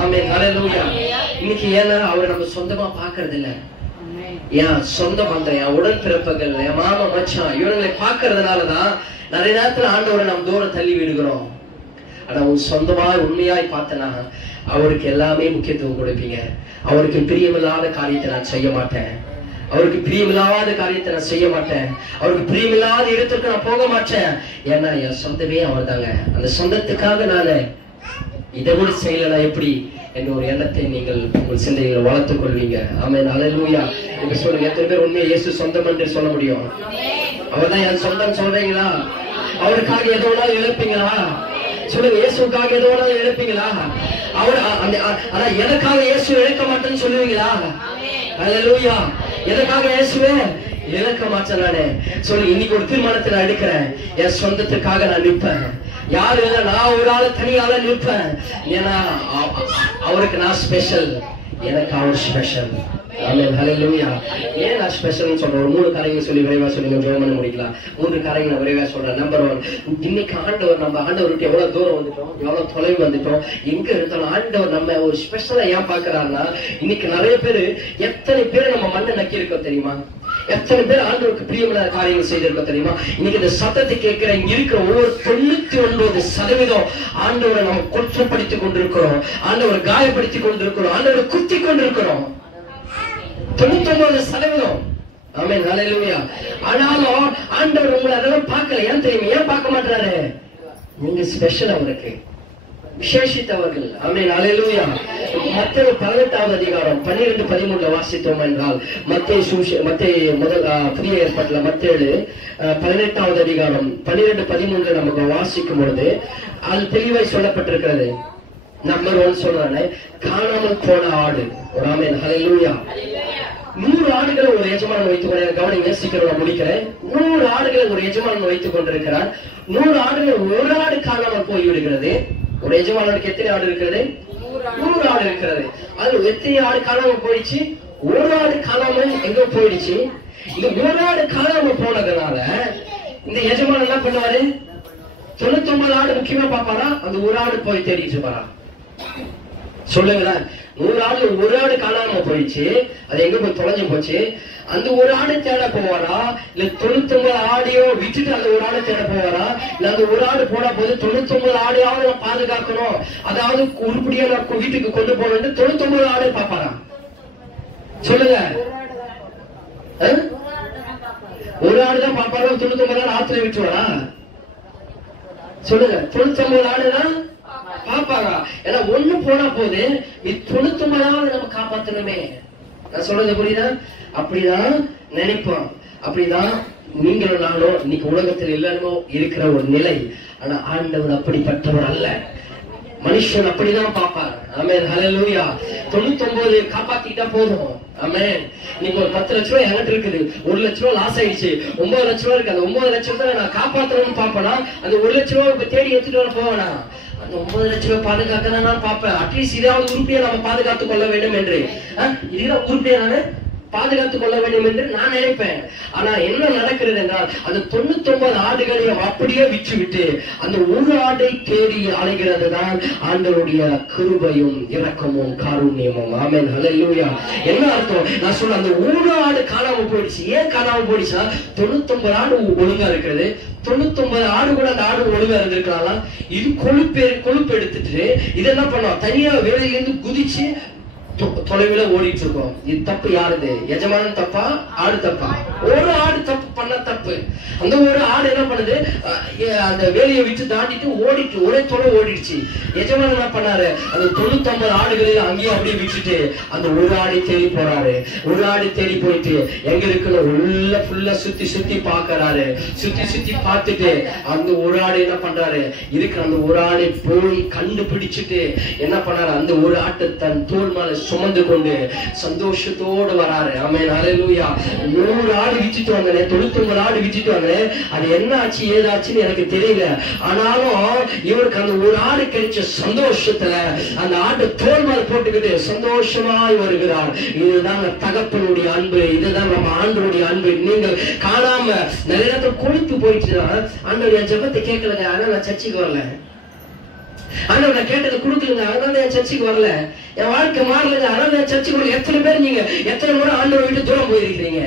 ஆமென், ஹல்லேலூயா. இன்னைக்கு ஏன்னா அவரை நம்ம சொந்தமா பாக்குறது இல்ல. என் சொந்த பந்தம், என் உடன்பிறப்புகள், என் மாமா மச்சான், இவங்களை பாக்குறதுனாலதான் நிறைய நேரத்துல ஆண்டவரை நம்ம தூரம் தள்ளி விடுகிறோம். ஆனா உன் சொந்தமாய் உண்மையாய் பார்த்தனா அவருக்கு எல்லாமே முக்கியத்துவம் கொடுப்பீங்க. அவருக்கு பிரியமில்லாத காரியத்தை நான் செய்ய மாட்டேன். அவருக்கு பிரியமில்லாத காரியத்தை நான் செய்ய மாட்டேன். அவருக்கு பிரியமில்லாத இடத்துக்கு நான் போக மாட்டேன். ஏன்னா என் சொந்தமே அவர் தாங்க. அந்த சொந்தத்துக்காக நான் இதை கூட செய்யலனா எப்படி என்ற ஒரு எண்ணத்தை நீங்கள் உங்கள் சிந்தைகளை வளர்த்துக் கொள்வீங்க. ஆமென், ஹல்லேலூயா. இப்ப சொல்லுங்க, எத்தனை பேர் உண்மையை இயேசு சொந்தம் என்று சொல்ல முடியும்? அவர்தான் என் சொந்தம் சொல்றீங்களா? அவருக்காக எதோ இழப்பீங்களா? சொல்லுங்க, இயேசுக்காக எதோ இழப்பீங்களா? அவர் ஆனா எனக்காக இயேசு இழக்க மாட்டேன்னு சொல்லுவீங்களா? ஹல்லேலூயா. எதற்காக இயேசுவே? இழக்க மாட்டேன் நானே. சொல்லு, இன்னைக்கு ஒரு தீர்மானத்தை நான் எடுக்கிறேன். என் சொந்தத்துக்காக நான் நிற்பேன். யாரு இல்ல, நான் ஒரு ஆளு தனியால நிற்பேன். ஏன்னா அவருக்கு நான் ஸ்பெஷல், எனக்கு அவர் ஸ்பெஷல். ஆமென், ஹல்லேலூயா. ஏன் நான் ஸ்பெஷல்னு சொல்றேன்? ஒரு 3 காரியங்கள் சொல்லி விரைவா சொல்லி ஜெபம் பண்ண முடிக்கலாம். 3 காரியங்கள் நான் விரைவா சொல்றேன். நம்பர் 1, இன்னைக்கு நம்ம ஆண்டவருக்கு எவ்வளவு தூரம் வந்துட்டோம், எவ்வளவு தொலைவு வந்துட்டோம். எங்க இருந்தாலும் ஆண்டவர் நம்ம ஒரு ஸ்பெஷலா ஏன் பாக்குறாருன்னா, இன்னைக்கு நிறைய பேரு, எத்தனை பேர் நம்ம மண்ணை நக்கி இருக்கோம் தெரியுமா? எத்தனை பேர் ஆண்டவருக்கு பிரியமில்லாத காரியங்கள் செய்திருக்கோம் தெரியுமா? இன்னைக்கு இந்த சத்தத்தை கேட்கிற இங்க இருக்கிற ஒவ்வொரு 99% ஆண்டவரை நம்ம குற்றப்படுத்திக் கொண்டிருக்கிறோம், ஆண்டவரை காயப்படுத்திக் கொண்டிருக்கிறோம், ஆண்டவரை குத்தி கொண்டிருக்கிறோம். 99%. ஆமென், ஹல்லேலூயா. ஆனாலும் ஆண்டவர் உங்களை அதெல்லாம் பார்க்கல. ஏன் தெரியுமா? ஏன் பார்க்க மாட்டாரு? நீங்க ஸ்பெஷல், அவருக்கு விசேஷித்தவர்கள். ஆமென், ஹல்லேலூயா. மத்தேயு 18வது அதிகாரம் 12-13 வாசித்தோம் என்றால், மத்தேயு முதல் புதிய ஏற்பாட்டுல மத்தேயு 18வது அதிகாரம் 12-13 நமக்கு வாசிக்கும் பொழுது அது தெளிவாய் சொல்லப்பட்டிருக்கிறது. நம்பர் 1 சொல்றானே, காணாமல் போன ஆடு. ஆமென், ஹல்லேலூயா. 100 ஆடுகளை ஒரு எஜமானன் வைத்துக் கொண்டு, கவனிங்க, சீக்கிரம் முடிக்கிறேன். 100 ஆடுகளை ஒரு எஜமானன் வைத்துக் கொண்டிருக்கிறார். 100 ஆடுகள், ஒரு ஆடு காணாமல் போய் விடுகிறது. ஒரு எஜமானனுக்கு எத்தனை ஆடு இருக்கிறது? 100 ஆடு இருக்கிறது. அது எத்தனை ஆடு காணாமல் போயிடுச்சு? ஒரு ஆடு காணாமல் எங்க போயிடுச்சு? இந்த ஒரு ஆடு காணாமல் போனதுனால இந்த எஜமானன் என்ன பண்ணுவாரு? 99 ஆடு முக்கியமா பாப்பாரா? அந்த ஒரு ஆடு போய் தேடிட்டு இருப்பாரா? சொல்லுங்களேன். 100 ஆடு, ஒரு ஆடு காணாம போயிடுச்சு, அது எங்க போய் தொலைஞ்சு போச்சு. அந்த ஒரு ஆடு தேட போவாரா, இல்ல 99 ஆடையோ விட்டுட்டு அந்த ஒரு ஆடு தேட போவாரா, இல்ல அந்த ஒரு ஆடு போன போது 99 ஆடையாவது நான் பாதுகாக்கணும், அதாவது உருப்படியா நான் வீட்டுக்கு கொண்டு போக வேண்டும், 99 ஆடு பாப்பாரா? சொல்லுங்க. ஒரு ஆடுதான் பாப்பாரா? 99 ஆடு ஆத்துல விட்டுவாரா? சொல்லுங்க. 99 ஆடுதான் பாப்பாங்க. ஏன்னா ஒண்ணு போனா போது 99 நம்ம காப்பாத்தணுமே. நான் சொல்றது புரியுதா? அப்படிதான் நினைப்போம். அப்படிதான் நீங்களும் நானும் இன்னைக்கு உலகத்தில் எல்லாரும் இருக்கிற ஒரு நிலை. ஆனா ஆண்டவர் அப்படிப்பட்டவர் அல்ல. மனுஷன் அப்படிதான் பாப்பார். ஆமென், ஹல்லேலூயா. 99 காப்பாத்திட்டா போதும். ஆமென். நீங்க ஒரு 10 லட்சம் ரூபாய் என்கிட்ட இருக்குது, 1 லட்சம் ரூபாய் லாஸ் ஆயிடுச்சு, 9 லட்சம் ரூபாய் இருக்கு. அந்த 9 லட்சம் நான் காப்பாத்தணும்னு பாப்பேனா, அந்த 1 லட்சம் ரூபாய் தேடி எடுத்துட்டு வர போவேனா? அந்த 9 லட்சம் ரூபாய் பாதுகாக்க நான் பார்ப்பேன். அட்லீஸ்ட் இதாவது உருப்படியா நம்ம பாதுகாத்துக் கொள்ள வேண்டும் என்று, இதுதான் உருப்படியா நானு பாதுகாத்துக் கொள்ள வேண்டும் என்று நான் நினைப்பேன். ஆனா என்ன நடக்கிறது என்றால், அந்த 99 ஆடுகளையும் அப்படியே விட்டுவிட்டு அந்த ஒரு ஆடை தேடி அலைகிறது தான் ஆண்டவருடைய கிருபையும் இரக்கமும் காருண்யமும். ஆமென், ஹல்லேலூயா. என்ன அர்த்தம்? நான் சொல்ல, அந்த ஒரு ஆடு காணாம போயிடுச்சு. ஏன் காணாம போயிடுச்சா? 99 ஆடு ஒழுங்கா இருக்கிறது, 99 ஆடு கூட அந்த ஆடு ஒழுங்கா இருந்திருக்கலாம். இது கொழுப்பு எடுத்துட்டு இது என்ன பண்ணுவோம்? தனியா வேலையிலிருந்து குதிச்சு தொலைவுல ஓடிட்டு இருக்கோம். இது தப்பு யாருது? எஜமானன் தப்பா, ஆடு தப்பா? ஒரு ஆடு தப்பு பண்ண தப்பு. அந்த ஒரு ஆடு என்ன பண்ணுது? அந்த வேலையை விட்டு தாண்டிட்டு ஓடிட்டு ஒரே தொலை ஓடிடுச்சு. எஜமானன் என்ன பண்ணாரு? அந்த 99 ஆடுகளில் அங்கேயும் அப்படியே விட்டுட்டு அந்த ஒரு ஆடை தேடி போறாரு. ஒரு ஆடு தேடி போயிட்டு எங்க இருக்குன்னு உள்ள ஃபுல்லா சுத்தி பாக்குறாரு. சுத்தி பார்த்துட்டு அந்த ஒரு ஆடு என்ன பண்றாரு? இருக்கிற அந்த ஒரு ஆடை போய் கண்டுபிடிச்சிட்டு என்ன பண்ணாரு? அந்த ஒரு ஆட்டை தன் தோல் மேல சுமந்து கொண்டு சந்தோஷத்தோடு வராரு. ஆமென், ஹல்லேலூயா. 100 ஆடு விட்டுட்டு வந்தனே, 99 ஆடு விட்டுட்டு வந்தேன். அது என்ன ஆச்சு ஏதாச்சுன்னு எனக்கு தெரியல. ஆனாலும் இவருக்கு அந்த ஒரு ஆடு கிடைச்ச சந்தோஷத்துல அந்த ஆடு தோல் மேல போட்டுக்கிட்டு சந்தோஷமாய் வருகிறார். இதுதான் தகப்பனுடைய அன்பு, இதுதான் நம்ம ஆண்டவருடைய அன்பு. நீங்கள் காணாம நிறைய நேரத்தில் கொழுப்பு போயிட்டு ஆண்டவர் என் ஜெபத்தை கேட்கலங்க, ஆனா நான் சர்ச்சைக்கு வரல, ஆண்டவர் நான் கேட்டதை கொடுக்கலங்க, அதனால என் சர்ச்சைக்கு வரல, என் வாழ்க்கை மாறலங்க, அதனால என் சர்ச்சைக்கு வரல. எத்தனை பேர் நீங்க எத்தனை முறை ஆண்டவர் விட்டு தூரம் போயிருக்கிறீங்க?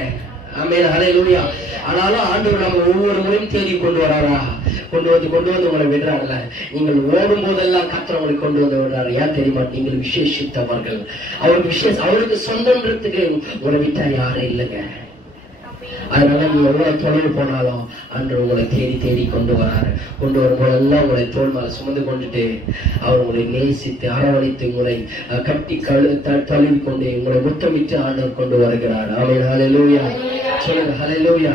ஆமென், ஹல்லேலூயா. ஆனாலும் ஆண்டவர் நம்ம ஒவ்வொரு முறையும் தேடி கொண்டு வராரா? கொண்டு வந்து உங்களை விடுறாருல. நீங்கள் ஓடும் போதெல்லாம் கர்த்தர் உங்களை கொண்டு வந்து விடுறாரு. ஏன் தெரியுமா? நீங்கள் விசேஷித்தவர்கள். அவருக்கு சொந்தன்றதுக்கு உங்களை விட்டா யாரும் இல்லைங்க. அதனால நீ எவ்வளவு தொலைவு போனாலும் அன்று உங்களை தேடி கொண்டு வராரு. கொண்டு வரும்போதெல்லாம் உங்களை தோல் மேல சுமந்து கொண்டுட்டு அவர் உங்களை நேசித்து அரவணைத்து உங்களை கட்டி தழுவி கொண்டு உங்களை முத்தமிட்டு ஆண்டவர் கொண்டு வருகிறார். ஆமென், ஹல்லேலூயா. சொல்லுங்க ஹல்லேலூயா.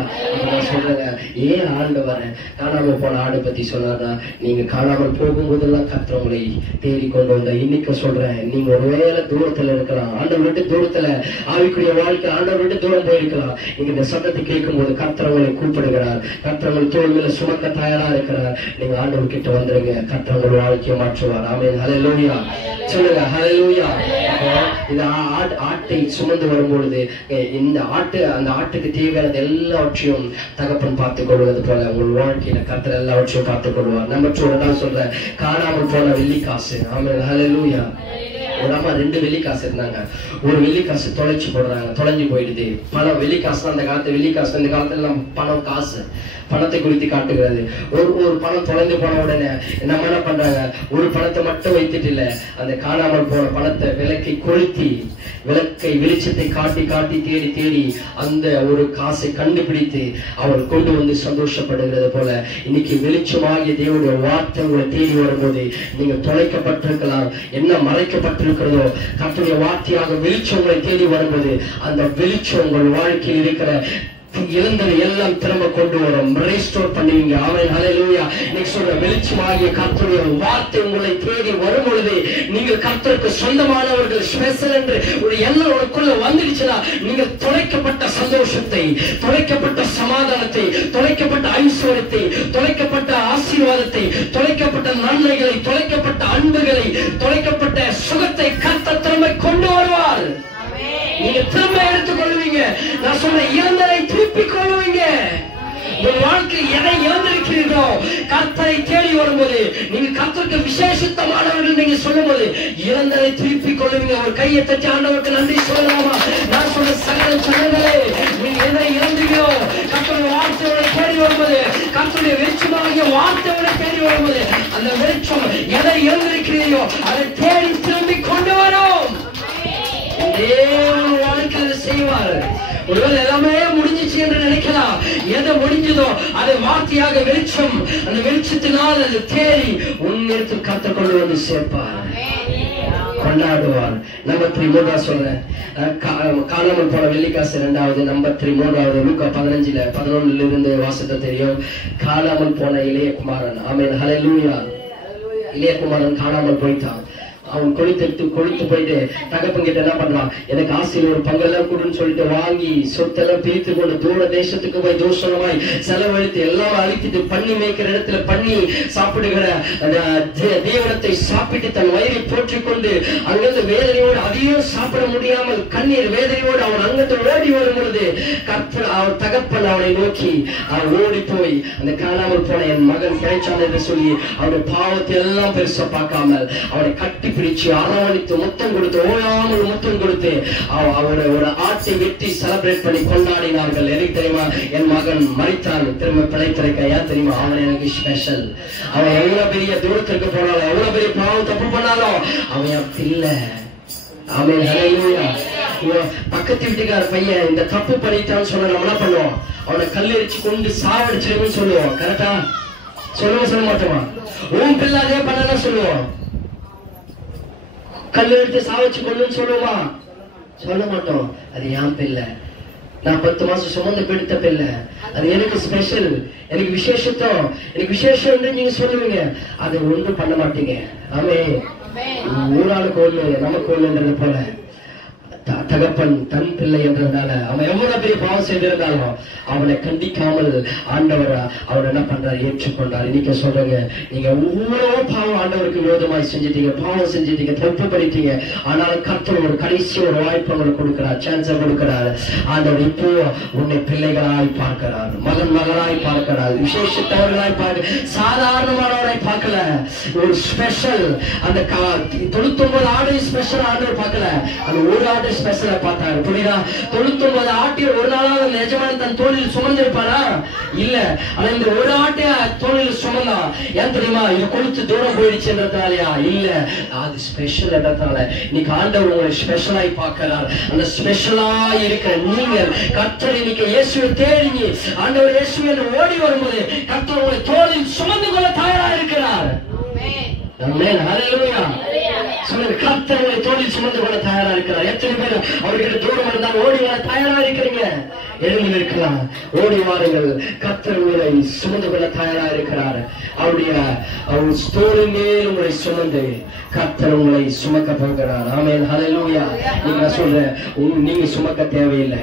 நான் சொல்றேங்க, ஏன் ஆண்டவர் காணாமல் போன ஆடு பத்தி சொன்னார்னா, நீங்க காணாமல் போகும்போதெல்லாம் கர்த்தர் உங்களை தேடி கொண்டு வந்த. இன்னைக்கு சொல்றேன், நீங்க ஒருவேளை தூரத்துல இருக்கலாம், ஆண்டவர் விட்டு தூரத்துல ஆவிக்குரிய வாழ்க்கை ஆண்டவர் விட்டு தூரம் போயிருக்கலாம். நீங்க இந்த சத்தத்தை கேட்கும் போது கர்த்தர் உங்களை கூப்பிடுகிறார். கர்த்தர் உங்களை தோள் மேல சுமக்க தயாரா இருக்கிறார். நீங்க ஆண்டவர் கிட்ட வந்துருங்க, கர்த்தர் உங்கள் வாழ்க்கையை மாற்றுவார். ஆமென் ஹல்லேலூயா. சொல்லுங்க ஹல்லேலூயா. இந்த ஆட்டை சுமந்து வரும்பொழுது இந்த அந்த ஆட்டுக்கு தேவையானது எல்லாவற்றையும் தகப்பன் பார்த்துக் கொள்வது போல உங்கள் வாழ்க்கையில கர்த்தர் எல்லாவற்றையும் பார்த்துக் கொள்வார். நம்பர் 2 சொல்ற காணாமல் போன வெள்ளிக்காசு. ஆமென் ஹல்லேலூயா. ஒரு அம்மா 2 வெள்ளிக்காசு இருந்தாங்க. ஒரு வெள்ளிக்காசு தொலைஞ்சு போயிடுது. பணம் வெள்ளிக்காசு அந்த காலத்து வெள்ளிக்காசு, இந்த காலத்துல நம்ம பணம் காசு பணத்தை குறித்து காட்டுகிறது. ஒரு பணம் தொலைந்து போன உடனே நம்ம என்ன பண்றாங்க, ஒரு பணத்தை மட்டும் வைத்துட்டு இல்ல, அந்த காணாமல் போன பணத்தை விளக்கை கொளுத்தி விளக்கை வெளிச்சத்தை காட்டி காட்டி தேடி தேடி அந்த ஒரு காசை கண்டுபிடித்து அவர் கொண்டு வந்து சந்தோஷப்படுகிறது போல இன்னைக்கு வெளிச்சமாகிய தேவனுடைய வார்த்தை உங்களை தேடி வரும்போது நீங்க தொலைக்கப்பட்டிருக்கலாம், என்ன மறைக்கப்பட்டிருக்கிறதோ கர்த்தருடைய வார்த்தையாக வெளிச்சம் உங்களை தேடி வரும்போது அந்த வெளிச்சம் உங்கள் வாழ்க்கையில் இருக்கிற இழந்ததை எல்லாம் திரும்ப கொண்டு வரும், ரெஸ்டோர் பண்ணுவீங்க. ஆமென் ஹல்லேலூயா. இன்னைக்கு சொல்ற வெளிச்சமாகிய கர்த்தருடைய வார்த்தை உங்களை தேடி வரும் பொழுது நீங்கள் கர்த்தருக்கு சொந்தமானவர்கள், ஸ்பெஷல் என்று ஒரு எண்ணம் உங்களுக்குள்ள வந்துடுச்சுன்னா நீங்கள் தொலைக்கப்பட்ட சந்தோஷத்தை, தொலைக்கப்பட்ட சமாதானத்தை, தொலைக்கப்பட்ட ஐஸ்வர்யத்தை, தொலைக்கப்பட்ட ஆசீர்வாதத்தை, தொலைக்கப்பட்ட நன்மைகளை, தொலைக்கப்பட்ட அன்புகளை, தொலைக்கப்பட்ட சுகத்தை கர்த்தர் திரும்ப கொண்டு வருவார். நீங்க திரும்ப எடுத்துக் கொள்வீங்க. நான் சொல்ற இழந்ததை திருப்பிக் கொள்வீங்க. உங்கள் வாழ்க்கையில் எதை இழந்திருக்கிறீர்களோ கர்த்தரை தேடி வரும்போது நீங்க கர்த்தருக்கு விசேஷித்தமானவர்கள் நீங்க சொல்லும் போது இழந்ததை திருப்பிக் கொள்வீங்க. ஒரு கையை தட்டி ஆண்டவருக்கு நன்றி சொல்லலாமா? நான் சொல்ற சகல சொல்லுங்களே, நீங்க எதை இழந்தீங்களோ கர்த்தருடைய வார்த்தையோட தேடி வரும்போது, கர்த்தருடைய வெளிச்சமாகிய வார்த்தையோட தேடி வரும்போது அந்த வெளிச்சம் எதை இழந்திருக்கிறீர்களோ அதை தேடி திரும்பி கொண்டு வரும். வாழ்க்கையில் செய்வார். ஒருவேளை எல்லாமே முடிஞ்சிச்சு என்று நினைக்கலாம். எதை முடிஞ்சதோ அதை வார்த்தையாக வெளிச்சம், அந்த வெளிச்சத்தினால் அது தேடி உன்னிடத்து கர்த்தர் கொண்டு வந்து சேர்ப்பார், கொண்டாடுவார். நம்பர் 3 சொல்றேன், காணாமல் போன வெள்ளிக்காசு 2வது. நம்பர் 3 லூக்கா 15:11 வாசத்தை தெரியும். காணாமல் போன இளைய குமாரன். ஆமென் ஹல்லேலூயா. இளைய குமாரன் காணாமல் போயிட்டான். அவன் கொளுத்து போயிட்டு தகப்பன் கிட்ட என்ன பண்றான், எனக்கு ஆசையில் ஒரு பங்கெல்லாம் கொடுன்னு சொல்லிட்டு வாங்கி சொத்தெல்லாம் பிரித்து கொண்டு தூர தேசத்துக்கு போய் தூஷணமாய் செலவழித்து எல்லாம் அழித்துட்டு பண்ணி மேய்க்கிற இடத்துல பண்ணி சாப்பிடுகிற தீவனத்தை சாப்பிட்டு தன் வயிறை போற்றிக் கொண்டு அங்கிருந்து வேதனையோடு அதையும் சாப்பிட முடியாமல் கண்ணீர் வேதனையோடு அவன் அங்கிருந்து ஓடி வரும் பொழுது அவன் தகப்பன் அவனை நோக்கி ஓடி போய் அந்த காணாமல் போன என் மகன் கிடைச்சான் என்று சொல்லி அவனுடைய பாவத்தை எல்லாம் பெருசா பார்க்காமல் அவனை கட்டி பிடிச்சு அரவணைத்து முத்தம் கொடுத்து ஓயாமல் முத்தம் கொடுத்து அவருடைய ஒரு ஆட்டை வெட்டி செலிப்ரேட் பண்ணி கொண்டாடினார்கள். எனக்கு தெரியுமா, என் மகன் மரித்தான் திரும்ப பிழைத்திருக்க. ஏன் தெரியுமா, அவன் எனக்கு ஸ்பெஷல். அவன் எவ்வளவு பெரிய தூரத்திற்கு போனாலும், எவ்வளவு பெரிய பாவம் தப்பு பண்ணாலும் அவன் என் பிள்ளை. ஆமென் ஹல்லேலூயா. பக்கத்து வீட்டுக்கார பையன் இந்த தப்பு பண்ணிட்டான்னு சொன்ன நம்ம என்ன பண்ணுவோம், அவனை கல்லெரிச்சு கொண்டு சாவடிச்சிருக்குன்னு சொல்லுவோம். கரெக்டா சொல்லுவோம், சொல்ல மாட்டோமா? உன் பிள்ளை அதே பண்ண சொல்லுவோம். கல்லு எடுத்து சாவச்சு கொள்ளுன்னு சொல்லுவா? சொல்ல மாட்டோம். அது என் பிள்ளை, நான் 10 மாசம் சுமந்து பிடித்த பிள்ளை, அது எனக்கு ஸ்பெஷல், எனக்கு விசேஷத்தம், எனக்கு விசேஷம் நீங்க சொல்லுவீங்க. அதை ஒன்றும் பண்ண மாட்டீங்க. ஆமே, ஊராளுக்கு ஒண்ணு நமக்கு ஒண்ணுன்றது போல தகப்பன் தன் பிள்ளை என்றதுனால அவன் எவ்வளவு பெரிய பாவம் செய்திருந்தாலும் அவனை கண்டிக்காமல் ஆண்டவர் அவர் என்ன பண்றாரு, ஏற்றுக்கொண்டார். இன்னைக்கு சொல்றேங்க, நீங்க எவ்வளவு பாவம் ஆண்டவருக்கு விரோதமாய் செஞ்சிட்டீங்க, பாவம் செஞ்சிட்டீங்க, தப்பு பண்ணிட்டீங்க. ஆனாலும் கர்த்தர் ஒரு கடைசி ஒரு வாய்ப்பு உங்களுக்கு கொடுக்கிறார், சான்ஸை கொடுக்கிறார். ஆண்டவர் இப்போ உன்னை பிள்ளைகளாய் பார்க்கிறார், மகனாய் பார்க்கிறார், விசேஷத்தவர்களாய் பார்க்க, சாதாரணமானவரை பார்க்கல, ஒரு ஸ்பெஷல். அந்த 99 ஆடு ஸ்பெஷல் ஆண்டவர் பார்க்கல, அந்த ஒரு ஆடு ஸ்பெஷலா பார்த்தாரு. புரியுதா? 99 ஆட்டில் ஒரு நாளாவது எஜமானன் தன் தோளில் சுமந்திருப்பாரா? இல்ல. ஆனா இந்த ஒரு ஆட்டை தோளில் சுமந்தா. ஏன் தெரியுமா? இது கொளுத்து தூரம் போயிடுச்சுன்றதுனாலயா? இல்ல, அது ஸ்பெஷல் என்றதுனால. இன்னைக்கு ஆண்டவர் உங்களை ஸ்பெஷலாய் பார்க்கிறார். அந்த ஸ்பெஷலாய் இருக்கிற நீங்கள் கர்த்தர் இன்னைக்கு இயேசுவை தேடி ஆண்டவர் இயேசுவை என்று ஓடி வரும்போது கர்த்தர் உங்களை தோளில் சுமந்து கொள்ள தயாரா இருக்கிறார். ஆமென் ஹல்லேலூயா. சொல்லுங்க, கர்த்தர் உங்களை தோளில் சுமந்து கொள்ள தயாரா இருக்கிறார். எத்தனை பேர் அவர்கிட்ட தூரம் இருந்தால் ஓடி வர தயாரா இருக்கிறீங்க? எழுந்து நிற்கலாம், ஓடி வாருங்கள். கர்த்தர் உங்களை சுமந்து கொள்ள தயாரா இருக்கிறார். அவர் தோளின் மேல் உங்களை சுமந்து கர்த்தர் உங்களை சுமக்க போகிறார். ஆமென், ஹல்லேலூயா. நீங்க சொல்ற, நீங்க சுமக்க தேவையில்லை.